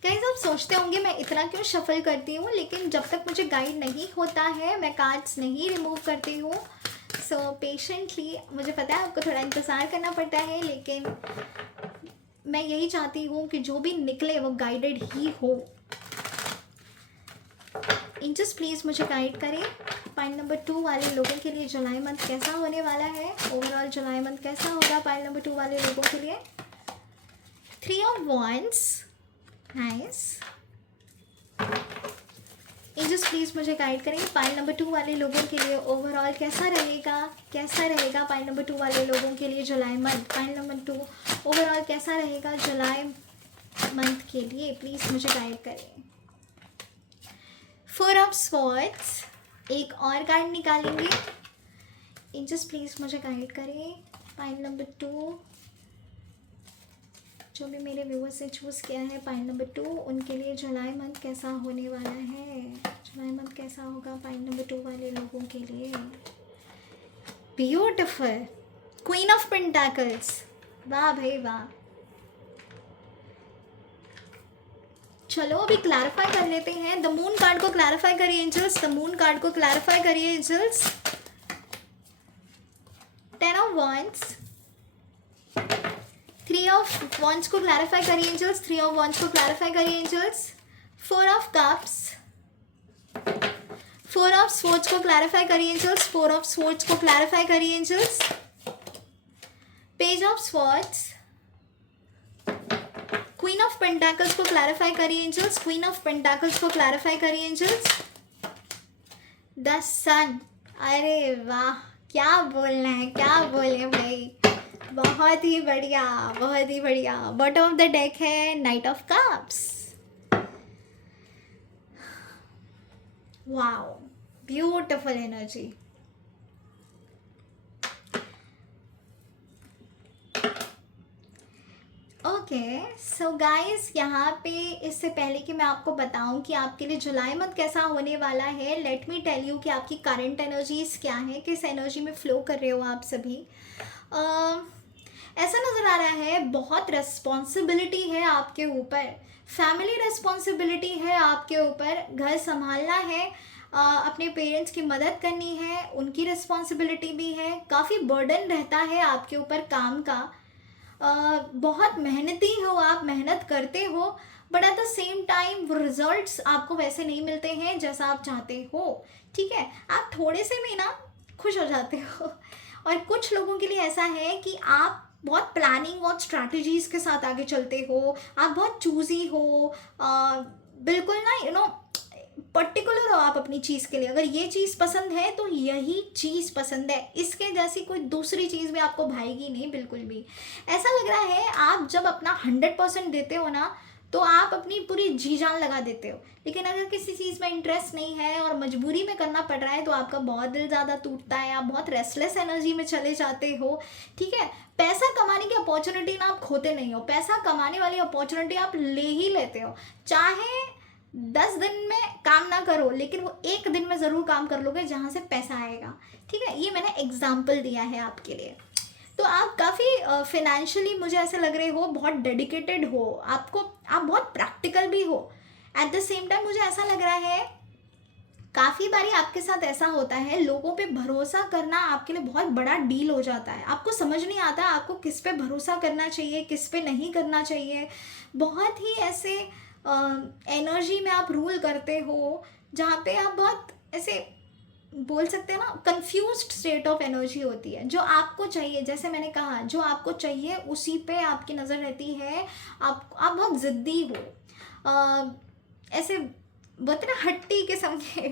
गाइस, आप सोचते होंगे मैं इतना क्यों शफल करती हूँ, लेकिन जब तक मुझे गाइड नहीं होता है मैं कार्ड्स नहीं रिमूव करती हूँ। सो पेशेंटली, मुझे पता है आपको थोड़ा इंतज़ार करना पड़ता है, लेकिन मैं यही चाहती हूँ कि जो भी निकले वो गाइडेड ही हो। एंजल्स प्लीज़ मुझे गाइड करें फाइल नंबर 2 वाले लोगों के लिए जुलाई मंथ कैसा होने वाला है, ओवरऑल जुलाई मंथ कैसा होगा फाइल नंबर 2 वाले लोगों के लिए। 3 of wands, nice. Angels please मुझे गाइड करें फाइल नंबर 2 वाले लोगों के लिए ओवरऑल कैसा रहेगा, कैसा रहेगा फाइल नंबर 2 वाले लोगों के लिए जुलाई मंथ। फाइल नंबर 2 ओवरऑल कैसा रहेगा जुलाई मंथ के लिए, प्लीज़ मुझे गाइड करें। 4 ऑफ स्वॉर्ड्स, एक और कार्ड निकालेंगे। एंजल्स प्लीज़ मुझे गाइड करें फाइल नंबर 2, जो भी मेरे व्यूअर्स ने चूज़ किया है फाइल नंबर 2, उनके लिए जुलाई मंथ कैसा होने वाला है, जुलाई मंथ कैसा होगा फाइल नंबर 2 वाले लोगों के लिए। ब्यूटिफुल, क्वीन ऑफ पेंटाकल्स, वाह भाई वाह। चलो अभी क्लैरिफाई कर लेते हैं। द मून कार्ड को क्लैरिफाई करिए एंजल्स, द मून कार्ड को क्लैरिफाई करिए angels. 10 of wands, 3 of wands को क्लैरिफाई करिए एंजल्स, 3 ऑफ वॉन्ड्स को क्लैरिफाई करिए angels. 4 of cups, 4 of swords को क्लैरिफाई करिए एंजल्स, 4 ऑफ स्वॉर्ड्स को क्लैरिफाई करिए angels. Page of swords, queen of pentacles को क्लैरिफाई करिए एंजल्स, क्वीन ऑफ पेंटाकल्स को क्लैरिफाई करिए एंजल्स। द सन, अरे वाह, क्या बोलना है, क्या बोले भाई, बहुत ही बढ़िया, बहुत ही बढ़िया। बॉटम ऑफ द डेक है night of cups. Wow, beautiful energy. Okay so guys, यहाँ पे इससे पहले कि मैं आपको बताऊं कि आपके लिए जुलाई मंथ कैसा होने वाला है, लेट मी टेल यू कि आपकी करंट एनर्जीज क्या है, किस एनर्जी में फ्लो कर रहे हो आप सभी। ऐसा नज़र आ रहा है बहुत रिस्पॉन्सिबिलिटी है आपके ऊपर, फैमिली रिस्पॉन्सिबिलिटी है आपके ऊपर, घर संभालना है, अपने पेरेंट्स की मदद करनी है, उनकी रिस्पॉन्सिबिलिटी भी है, काफ़ी बर्डन रहता है आपके ऊपर काम का। बहुत मेहनती हो आप, मेहनत करते हो, but at the same time वो रिजल्ट्स आपको वैसे नहीं मिलते हैं जैसा आप चाहते हो। ठीक है, आप थोड़े से में ना खुश हो जाते हो। और कुछ लोगों के लिए ऐसा है कि आप बहुत प्लानिंग और स्ट्रैटेजीज के साथ आगे चलते हो, आप बहुत चूजी हो, बिल्कुल ना पर्टिकुलर हो आप अपनी चीज़ के लिए। अगर ये चीज़ पसंद है तो यही चीज़ पसंद है, इसके जैसी कोई दूसरी चीज़ भी आपको भाएगी नहीं बिल्कुल भी। ऐसा लग रहा है आप जब अपना 100% देते हो ना, तो आप अपनी पूरी जी जान लगा देते हो। लेकिन अगर किसी चीज़ में इंटरेस्ट नहीं है और मजबूरी में करना पड़ रहा है, तो आपका बहुत दिल ज़्यादा टूटता है, आप बहुत रेस्टलेस एनर्जी में चले जाते हो। ठीक है, पैसा कमाने की अपॉर्चुनिटी ना आप खोते नहीं हो, पैसा कमाने वाली अपॉर्चुनिटी आप ले ही लेते हो। चाहे 10 दिन में काम ना करो, लेकिन वो एक दिन में ज़रूर काम कर लोगे जहाँ से पैसा आएगा। ठीक है, ये मैंने एग्जाम्पल दिया है आपके लिए। तो आप काफ़ी फिनेंशियली मुझे ऐसे लग रहे हो, बहुत डेडिकेटेड हो, आप बहुत प्रैक्टिकल भी हो। एट द सेम टाइम मुझे ऐसा लग रहा है काफ़ी बारी आपके साथ ऐसा होता है, लोगों पे भरोसा करना आपके लिए बहुत बड़ा डील हो जाता है। आपको समझ नहीं आता आपको किस पे भरोसा करना चाहिए, किस पे नहीं करना चाहिए। बहुत ही ऐसे एनर्जी में आप रूल करते हो, जहाँ पे आप बहुत ऐसे बोल सकते हैं ना, कंफ्यूज्ड स्टेट ऑफ एनर्जी होती है। जो आपको चाहिए, जैसे मैंने कहा, जो आपको चाहिए उसी पे आपकी नज़र रहती है। आप बहुत ज़िद्दी हो, ऐसे बोलते ना हट्टी किस्म के।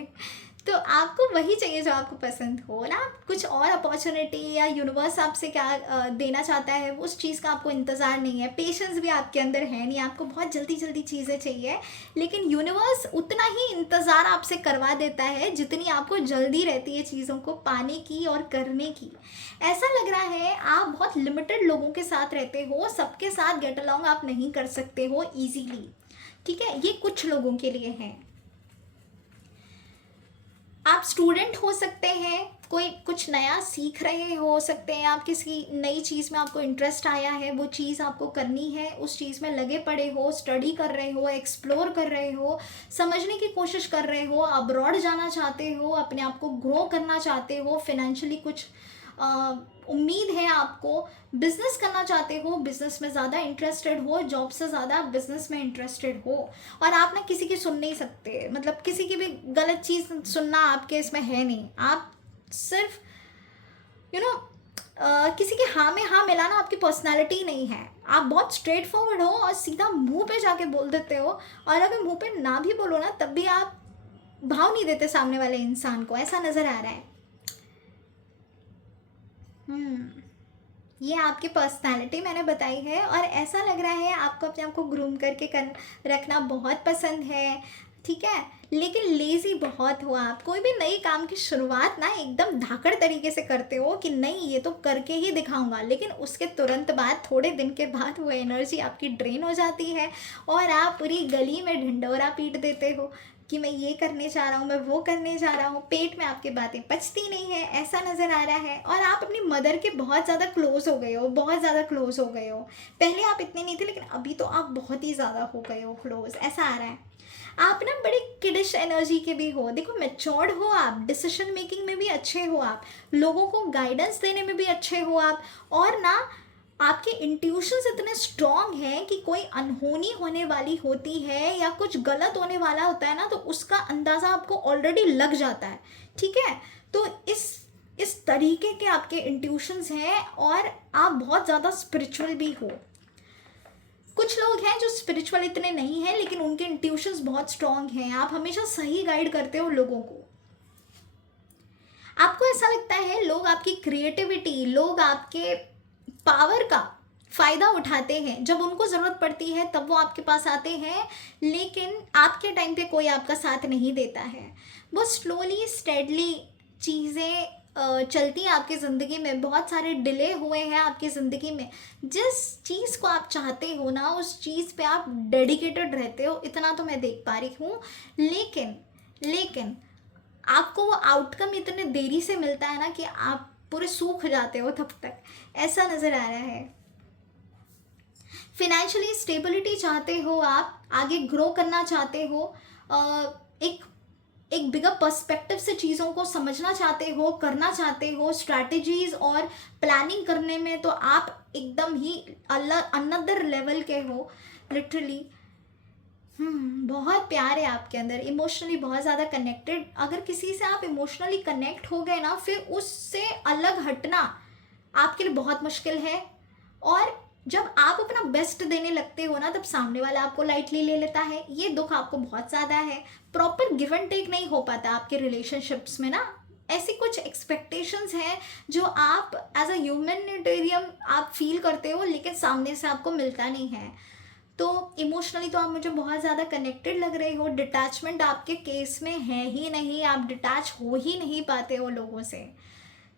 तो आपको वही चाहिए जो आपको पसंद हो ना। कुछ और अपॉर्चुनिटी या यूनिवर्स आपसे क्या देना चाहता है, उस चीज़ का आपको इंतज़ार नहीं है, पेशेंस भी आपके अंदर है नहीं, आपको बहुत जल्दी जल्दी चीज़ें चाहिए। लेकिन यूनिवर्स उतना ही इंतज़ार आपसे करवा देता है जितनी आपको जल्दी रहती है चीज़ों को पाने की और करने की। ऐसा लग रहा है आप बहुत लिमिटेड लोगों के साथ रहते हो, सबके साथ गेट अलॉन्ग आप नहीं कर सकते हो ईजीली। ठीक है, ये कुछ लोगों के लिए है। आप स्टूडेंट हो सकते हैं, कोई कुछ नया सीख रहे हो सकते हैं, आप किसी नई चीज़ में आपको इंटरेस्ट आया है, वो चीज़ आपको करनी है, उस चीज़ में लगे पड़े हो, स्टडी कर रहे हो, एक्सप्लोर कर रहे हो, समझने की कोशिश कर रहे हो, अब्रॉड जाना चाहते हो, अपने आप को ग्रो करना चाहते हो, फिनेंशियली कुछ उम्मीद है आपको, बिजनेस करना चाहते हो, बिजनेस में ज़्यादा इंटरेस्टेड हो, जॉब से ज़्यादा बिजनेस में इंटरेस्टेड हो। और आप ना किसी की सुन नहीं सकते, मतलब किसी की भी गलत चीज़ सुनना आपके इसमें है नहीं। आप सिर्फ किसी के हाँ में हाँ मिलाना आपकी पर्सनालिटी नहीं है। आप बहुत स्ट्रेट फॉरवर्ड हो और सीधा मुंह पे जाके बोल देते हो। और अगर मुंह पे ना भी बोलो ना, तब भी आप भाव नहीं देते सामने वाले इंसान को, ऐसा नज़र आ रहा है। ये आपकी पर्सनालिटी मैंने बताई है। और ऐसा लग रहा है आपको अपने आप को ग्रूम करके रखना बहुत पसंद है। ठीक है, लेकिन लेज़ी बहुत हो आप। कोई भी नई काम की शुरुआत ना एकदम धाकड़ तरीके से करते हो कि नहीं ये तो करके ही दिखाऊंगा, लेकिन उसके तुरंत बाद, थोड़े दिन के बाद वो एनर्जी आपकी ड्रेन हो जाती है और आप पूरी गली में ढिंडोरा पीट देते हो कि मैं ये करने जा रहा हूँ, मैं वो करने जा रहा हूँ। पेट में आपकी बातें पचती नहीं है, ऐसा नज़र आ रहा है। और आप अपनी मदर के बहुत ज़्यादा क्लोज हो गए हो, बहुत ज़्यादा क्लोज हो गए हो। पहले आप इतने नहीं थे, लेकिन अभी तो आप बहुत ही ज़्यादा हो गए हो क्लोज, ऐसा आ रहा है। आप ना बड़े किडिश एनर्जी के भी हो, देखो मैच्योर्ड हो आप, डिसीजन मेकिंग में भी अच्छे हो आप, लोगों को गाइडेंस देने में भी अच्छे हो आप। और ना आपके इंट्यूशंस इतने स्ट्रॉन्ग हैं कि कोई अनहोनी होने वाली होती है या कुछ गलत होने वाला होता है ना, तो उसका अंदाज़ा आपको ऑलरेडी लग जाता है। ठीक है, तो इस तरीके के आपके इंट्यूशंस हैं। और आप बहुत ज़्यादा स्पिरिचुअल भी हो। कुछ लोग हैं जो स्पिरिचुअल इतने नहीं हैं, लेकिन उनके इंट्यूशंस बहुत स्ट्रॉन्ग हैं। आप हमेशा सही गाइड करते हो लोगों को। आपको ऐसा लगता है लोग आपकी क्रिएटिविटी, लोग आपके पावर का फ़ायदा उठाते हैं। जब उनको ज़रूरत पड़ती है तब वो आपके पास आते हैं, लेकिन आपके टाइम पे कोई आपका साथ नहीं देता है। वो स्लोली स्टेडली चीज़ें चलती हैं आपकी ज़िंदगी में। बहुत सारे डिले हुए हैं आपकी ज़िंदगी में। जिस चीज़ को आप चाहते हो ना, उस चीज़ पे आप डेडिकेटेड रहते हो, इतना तो मैं देख पा रही हूँ। लेकिन आपको वो आउटकम इतने देरी से मिलता है ना कि आप पूरे सूख जाते हो तब तक, ऐसा नज़र आ रहा है। फिनेंशियली स्टेबिलिटी चाहते हो, आप आगे ग्रो करना चाहते हो, एक एक बिगर पर्सपेक्टिव से चीज़ों को समझना चाहते हो, करना चाहते हो, स्ट्रैटेजीज और प्लानिंग करने में तो आप एकदम ही अलग अनदर लेवल के हो लिटरली। बहुत प्यार है आपके अंदर, इमोशनली बहुत ज़्यादा कनेक्टेड। अगर किसी से आप इमोशनली कनेक्ट हो गए ना, फिर उससे अलग हटना आपके लिए बहुत मुश्किल है। और जब आप अपना बेस्ट देने लगते हो ना, तब सामने वाला आपको लाइटली ले लेता है। ये दुख आपको बहुत ज़्यादा है। प्रॉपर गिव एंड टेक नहीं हो पाता आपके रिलेशनशिप्स में ना। ऐसी कुछ एक्सपेक्टेशंस हैं जो आप एज अ ह्यूमैनिटेरियन आप फील करते हो, लेकिन सामने से आपको मिलता नहीं है। तो इमोशनली तो आप मुझे बहुत ज़्यादा कनेक्टेड लग रहे हो। डिटैचमेंट आपके केस में है ही नहीं, आप डिटैच हो ही नहीं पाते हो लोगों से,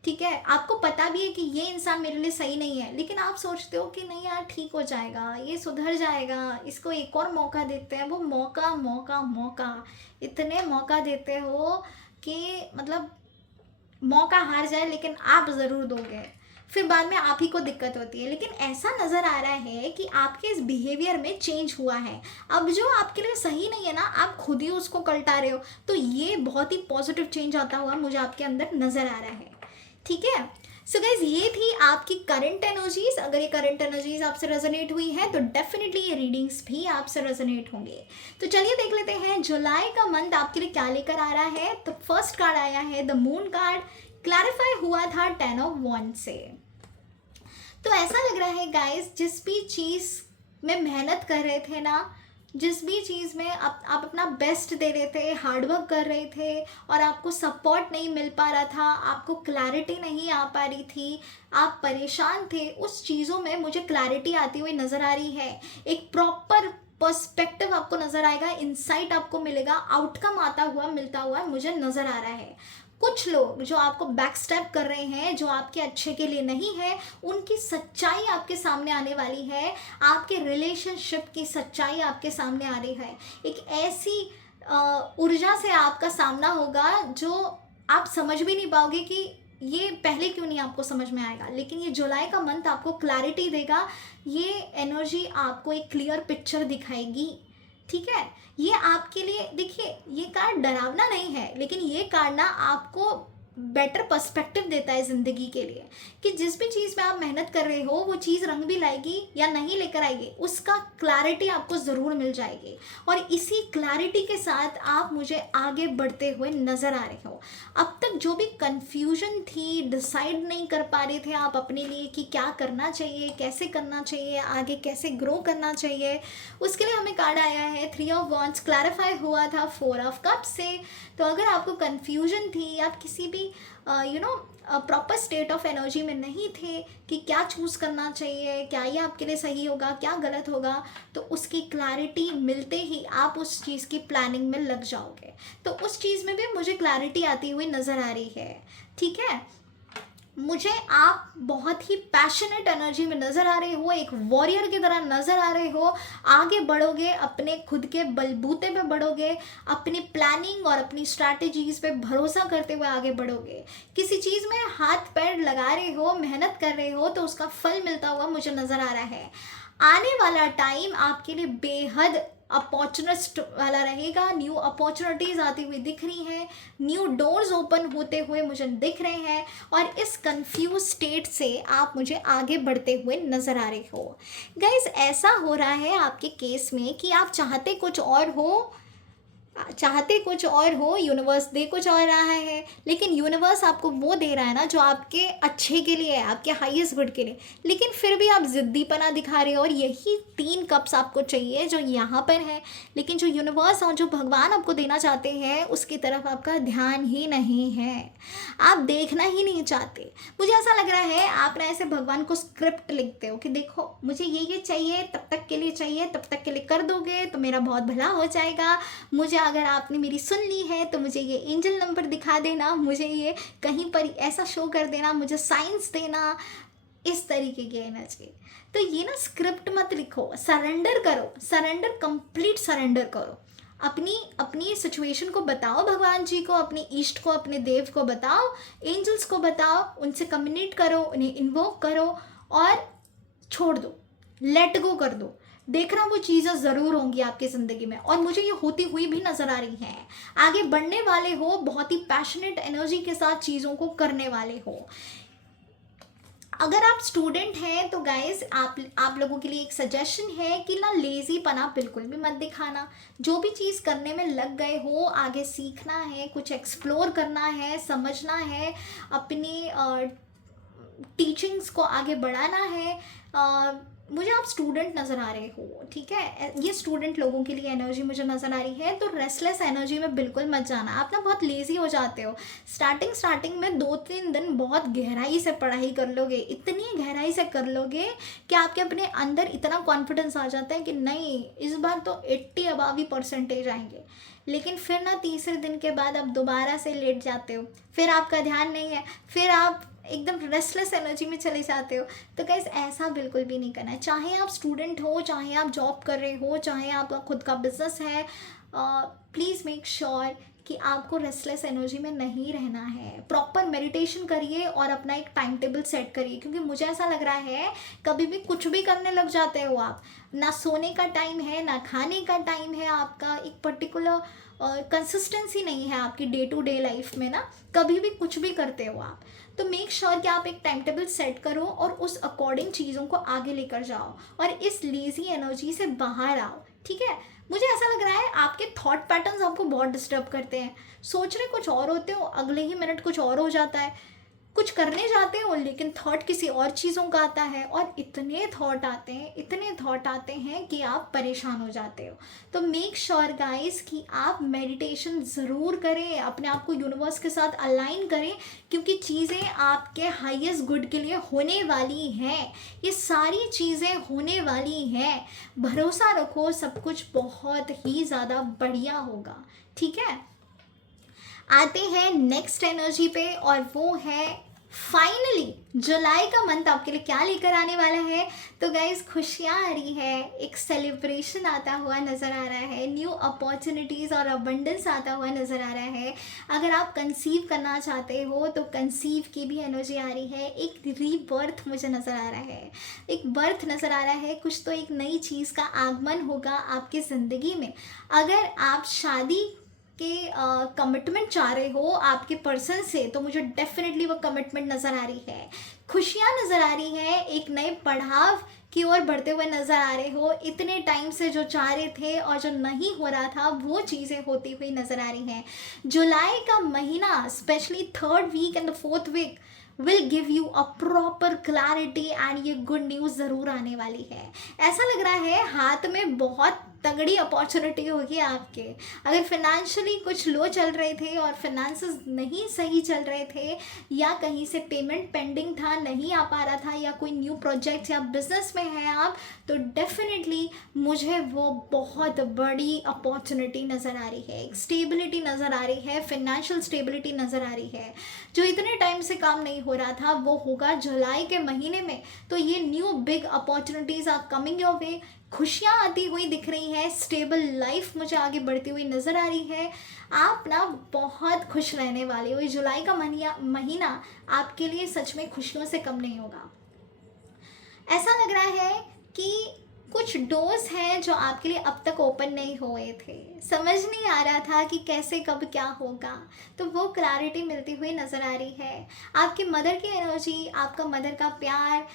ठीक है। आपको पता भी है कि ये इंसान मेरे लिए सही नहीं है, लेकिन आप सोचते हो कि नहीं यार ठीक हो जाएगा, ये सुधर जाएगा, इसको एक और मौका देते हैं। वो मौका मौका मौका इतने मौका देते हो कि मतलब मौका हार जाए लेकिन आप ज़रूर दोगे, फिर बाद में आप ही को दिक्कत होती है। लेकिन ऐसा नज़र आ रहा है कि आपके इस बिहेवियर में चेंज हुआ है। अब जो आपके लिए सही नहीं है ना, आप खुद ही उसको कल्टा रहे हो। तो ये बहुत ही पॉजिटिव चेंज आता हुआ मुझे आपके अंदर नज़र आ रहा है, ठीक है। सो गाइज, ये थी आपकी करंट एनर्जीज। अगर ये करंट एनर्जीज आपसे रेजोनेट हुई है तो डेफिनेटली ये रीडिंग्स भी आपसे रेजोनेट होंगे। तो चलिए देख लेते हैं जुलाई का मंथ आपके लिए क्या लेकर आ रहा है। तो फर्स्ट कार्ड आया है द मून कार्ड। क्लैरिफाई हुआ था 10 ऑफ वॉन्ड से। तो ऐसा लग रहा है गाइस, जिस भी चीज़ में मेहनत कर रहे थे ना, जिस भी चीज़ में आप अपना बेस्ट दे रहे थे, हार्डवर्क कर रहे थे और आपको सपोर्ट नहीं मिल पा रहा था, आपको क्लैरिटी नहीं आ पा रही थी, आप परेशान थे, उस चीज़ों में मुझे क्लैरिटी आती हुई नज़र आ रही है। एक प्रॉपर पर्सपेक्टिव आपको नज़र आएगा, इंसाइट आपको मिलेगा, आउटकम आता हुआ मिलता हुआ मुझे नज़र आ रहा है। कुछ लोग जो आपको बैक स्टेप कर रहे हैं, जो आपके अच्छे के लिए नहीं है, उनकी सच्चाई आपके सामने आने वाली है। आपके रिलेशनशिप की सच्चाई आपके सामने आ रही है। एक ऐसी ऊर्जा से आपका सामना होगा जो आप समझ भी नहीं पाओगे कि ये पहले क्यों नहीं आपको समझ में आएगा। लेकिन ये जुलाई का मंथ आपको क्लैरिटी देगा। ये एनर्जी आपको एक क्लियर पिक्चर दिखाएगी, ठीक है। ये आपके लिए, देखिए, ये कार्ड डरावना नहीं है, लेकिन ये कार्ड ना आपको बेटर पर्सपेक्टिव देता है ज़िंदगी के लिए, कि जिस भी चीज़ में आप मेहनत कर रहे हो वो चीज़ रंग भी लाएगी या नहीं लेकर आएगी, उसका क्लैरिटी आपको ज़रूर मिल जाएगी। और इसी क्लैरिटी के साथ आप मुझे आगे बढ़ते हुए नज़र आ रहे हो। अब तक जो भी कन्फ्यूजन थी, डिसाइड नहीं कर पा रहे थे आप अपने लिए कि क्या करना चाहिए, कैसे करना चाहिए, आगे कैसे ग्रो करना चाहिए, उसके लिए हमें कार्ड आया है 3 ऑफ वॉन्ड्स। क्लैरिफाई हुआ था 4 ऑफ कप्स से। तो अगर आपको कन्फ्यूजन थी, आप किसी भी प्रॉपर स्टेट ऑफ एनर्जी में नहीं थे कि क्या चूज़ करना चाहिए, क्या ये आपके लिए सही होगा, क्या गलत होगा, तो उसकी क्लैरिटी मिलते ही आप उस चीज़ की प्लानिंग में लग जाओगे। तो उस चीज़ में भी मुझे क्लैरिटी आती हुई नज़र आ रही है, ठीक है। मुझे आप बहुत ही पैशनेट एनर्जी में नज़र आ रहे हो, एक वॉरियर की तरह नज़र आ रहे हो। आगे बढ़ोगे, अपने खुद के बलबूते पे बढ़ोगे, अपनी प्लानिंग और अपनी स्ट्रैटेजीज पे भरोसा करते हुए आगे बढ़ोगे। किसी चीज़ में हाथ पैर लगा रहे हो, मेहनत कर रहे हो, तो उसका फल मिलता हुआ मुझे नज़र आ रहा है। आने वाला टाइम आपके लिए बेहद अपॉर्चुनिस्ट वाला रहेगा। न्यू अपॉर्चुनिटीज़ आती हुई दिख रही हैं, न्यू डोर्स ओपन होते हुए मुझे दिख रहे हैं, और इस कंफ्यूज स्टेट से आप मुझे आगे बढ़ते हुए नज़र आ रहे हो। गाइज, ऐसा हो रहा है आपके केस में कि आप चाहते कुछ और हो, यूनिवर्स दे कुछ और रहा है, लेकिन यूनिवर्स आपको वो दे रहा है ना जो आपके अच्छे के लिए है, आपके हाईएस्ट गुड के लिए। लेकिन फिर भी आप ज़िद्दीपना दिखा रहे हो, और यही 3 कप्स आपको चाहिए जो यहाँ पर है। लेकिन जो यूनिवर्स और जो भगवान आपको देना चाहते हैं, उसकी तरफ आपका ध्यान ही नहीं है, आप देखना ही नहीं चाहते। मुझे ऐसा लग रहा है आप ना ऐसे भगवान को स्क्रिप्ट लिखते हो कि देखो मुझे ये चाहिए, तब तक के लिए चाहिए, तब तक के लिए कर दोगे तो मेरा बहुत भला हो जाएगा। मुझे, अगर आपने मेरी सुन ली है तो मुझे ये एंजल नंबर दिखा देना, मुझे ये कहीं पर ऐसा शो कर देना, मुझे साइंस देना, इस तरीके की एनर्जी। तो ये ना स्क्रिप्ट मत लिखो, सरेंडर करो, सरेंडर, कंप्लीट सरेंडर करो। अपनी सिचुएशन को बताओ भगवान जी को, अपने ईष्ट को, अपने देव को बताओ, एंजल्स को बताओ, उनसे कम्युनिकेट करो, उन्हें इन्वोक करो और छोड़ दो। लेट गो कर दो। देखना वो चीज़ें ज़रूर होंगी आपकी ज़िंदगी में, और मुझे ये होती हुई भी नज़र आ रही हैं। आगे बढ़ने वाले हो, बहुत ही पैशनेट एनर्जी के साथ चीज़ों को करने वाले हो। अगर आप स्टूडेंट हैं तो गाइस आप लोगों के लिए एक सजेशन है कि ना लेज़ी पना बिल्कुल भी मत दिखाना। जो भी चीज़ करने में लग गए हो, आगे सीखना है, कुछ एक्सप्लोर करना है, समझना है, अपनी टीचिंग्स को आगे बढ़ाना है। मुझे आप स्टूडेंट नज़र आ रहे हो, ठीक है, ये स्टूडेंट लोगों के लिए एनर्जी मुझे नज़र आ रही है। तो रेस्टलेस एनर्जी में बिल्कुल मत जाना। आप ना बहुत लेज़ी हो जाते हो। स्टार्टिंग में 2-3 दिन बहुत गहराई से पढ़ाई कर लोगे, इतनी गहराई से कर लोगे कि आपके अपने अंदर इतना कॉन्फिडेंस आ जाता है कि नहीं, इस बार तो 80 अबाव ही परसेंटेज आएंगे। लेकिन फिर ना तीसरे दिन के बाद आप दोबारा से लेट जाते हो, फिर आपका ध्यान नहीं है, फिर आप एकदम रेस्टलेस एनर्जी में चले जाते हो। तो गाइस ऐसा बिल्कुल भी नहीं करना है। चाहे आप स्टूडेंट हो, चाहे आप जॉब कर रहे हो, चाहे आपका खुद का बिजनेस है, प्लीज़ मेक श्योर कि आपको रेस्टलेस एनर्जी में नहीं रहना है। प्रॉपर मेडिटेशन करिए और अपना एक टाइम टेबल सेट करिए, क्योंकि मुझे ऐसा लग रहा है कभी भी कुछ भी करने लग जाते हो आप। ना सोने का टाइम है, ना खाने का टाइम है, आपका एक पर्टिकुलर कंसिस्टेंसी नहीं है आपकी डे टू डे लाइफ में ना, कभी भी कुछ भी करते हो आप। तो मेक श्योर कि आप एक टाइम टेबल सेट करो और उस अकॉर्डिंग चीज़ों को आगे लेकर जाओ और इस लेजी एनर्जी से बाहर आओ, ठीक है। मुझे ऐसा लग रहा है आपके थॉट पैटर्न्स आपको बहुत डिस्टर्ब करते हैं। सोच रहे कुछ और होते हो, अगले ही मिनट कुछ और हो जाता है। कुछ करने जाते हो लेकिन थॉट किसी और चीज़ों का आता है, और इतने थॉट आते हैं कि आप परेशान हो जाते हो। तो मेक श्योर गाइस कि आप मेडिटेशन ज़रूर करें, अपने आप को यूनिवर्स के साथ अलाइन करें, क्योंकि चीज़ें आपके हाईएस्ट गुड के लिए होने वाली हैं। ये सारी चीज़ें होने वाली हैं, भरोसा रखो, सब कुछ बहुत ही ज़्यादा बढ़िया होगा, ठीक है। आते हैं नेक्स्ट एनर्जी पे, और वो है फाइनली जुलाई का मंथ आपके लिए क्या लेकर आने वाला है। तो गाइस खुशियाँ आ रही है, एक सेलिब्रेशन आता हुआ नज़र आ रहा है, न्यू अपॉर्चुनिटीज़ और अबंडेंस आता हुआ नज़र आ रहा है। अगर आप कंसीव करना चाहते हो तो कंसीव की भी एनर्जी आ रही है। एक रीबर्थ मुझे नज़र आ रहा है, एक बर्थ नज़र आ रहा है, कुछ तो एक नई चीज़ का आगमन होगा आपकी ज़िंदगी में। अगर आप शादी के कमिटमेंट चाह रहे हो आपके पर्सन से, तो मुझे डेफिनेटली वो कमिटमेंट नज़र आ रही है, खुशियाँ नज़र आ रही है, एक नए पड़ाव की ओर बढ़ते हुए नज़र आ रहे हो। इतने टाइम से जो चाह रहे थे और जो नहीं हो रहा था, वो चीज़ें होती हुई नज़र आ रही हैं। जुलाई का महीना, specially 3rd week and the 4th week, will give you a proper clarity, and ये गुड न्यूज़ ज़रूर आने वाली है। ऐसा लग रहा है हाथ में बहुत तगड़ी अपॉर्चुनिटी होगी आपके। अगर फिनेंशियली कुछ लो चल रहे थे और फिनेंसेस नहीं सही चल रहे थे, या कहीं से पेमेंट पेंडिंग था, नहीं आ पा रहा था, या कोई न्यू प्रोजेक्ट या बिजनेस में है आप, तो डेफिनेटली मुझे वो बहुत बड़ी अपॉर्चुनिटी नज़र आ रही है, एक स्टेबिलिटी नज़र आ रही है, फिनेंशियल स्टेबिलिटी नज़र आ रही है। जो इतने टाइम से काम नहीं हो रहा था वो होगा जुलाई के महीने में। तो ये new big opportunities are coming your way, खुशियाँ आती हुई दिख रही हैं, स्टेबल लाइफ मुझे आगे बढ़ती हुई नज़र आ रही है। आप ना बहुत खुश रहने वाले हो। ये जुलाई का महीना आपके लिए सच में खुशियों से कम नहीं होगा। ऐसा लग रहा है कि कुछ डोर्स हैं जो आपके लिए अब तक ओपन नहीं हुए थे, समझ नहीं आ रहा था कि कैसे कब क्या होगा, तो वो क्लैरिटी मिलती हुई नज़र आ रही है। आपकी मदर की एनर्जी, आपका मदर का प्यार,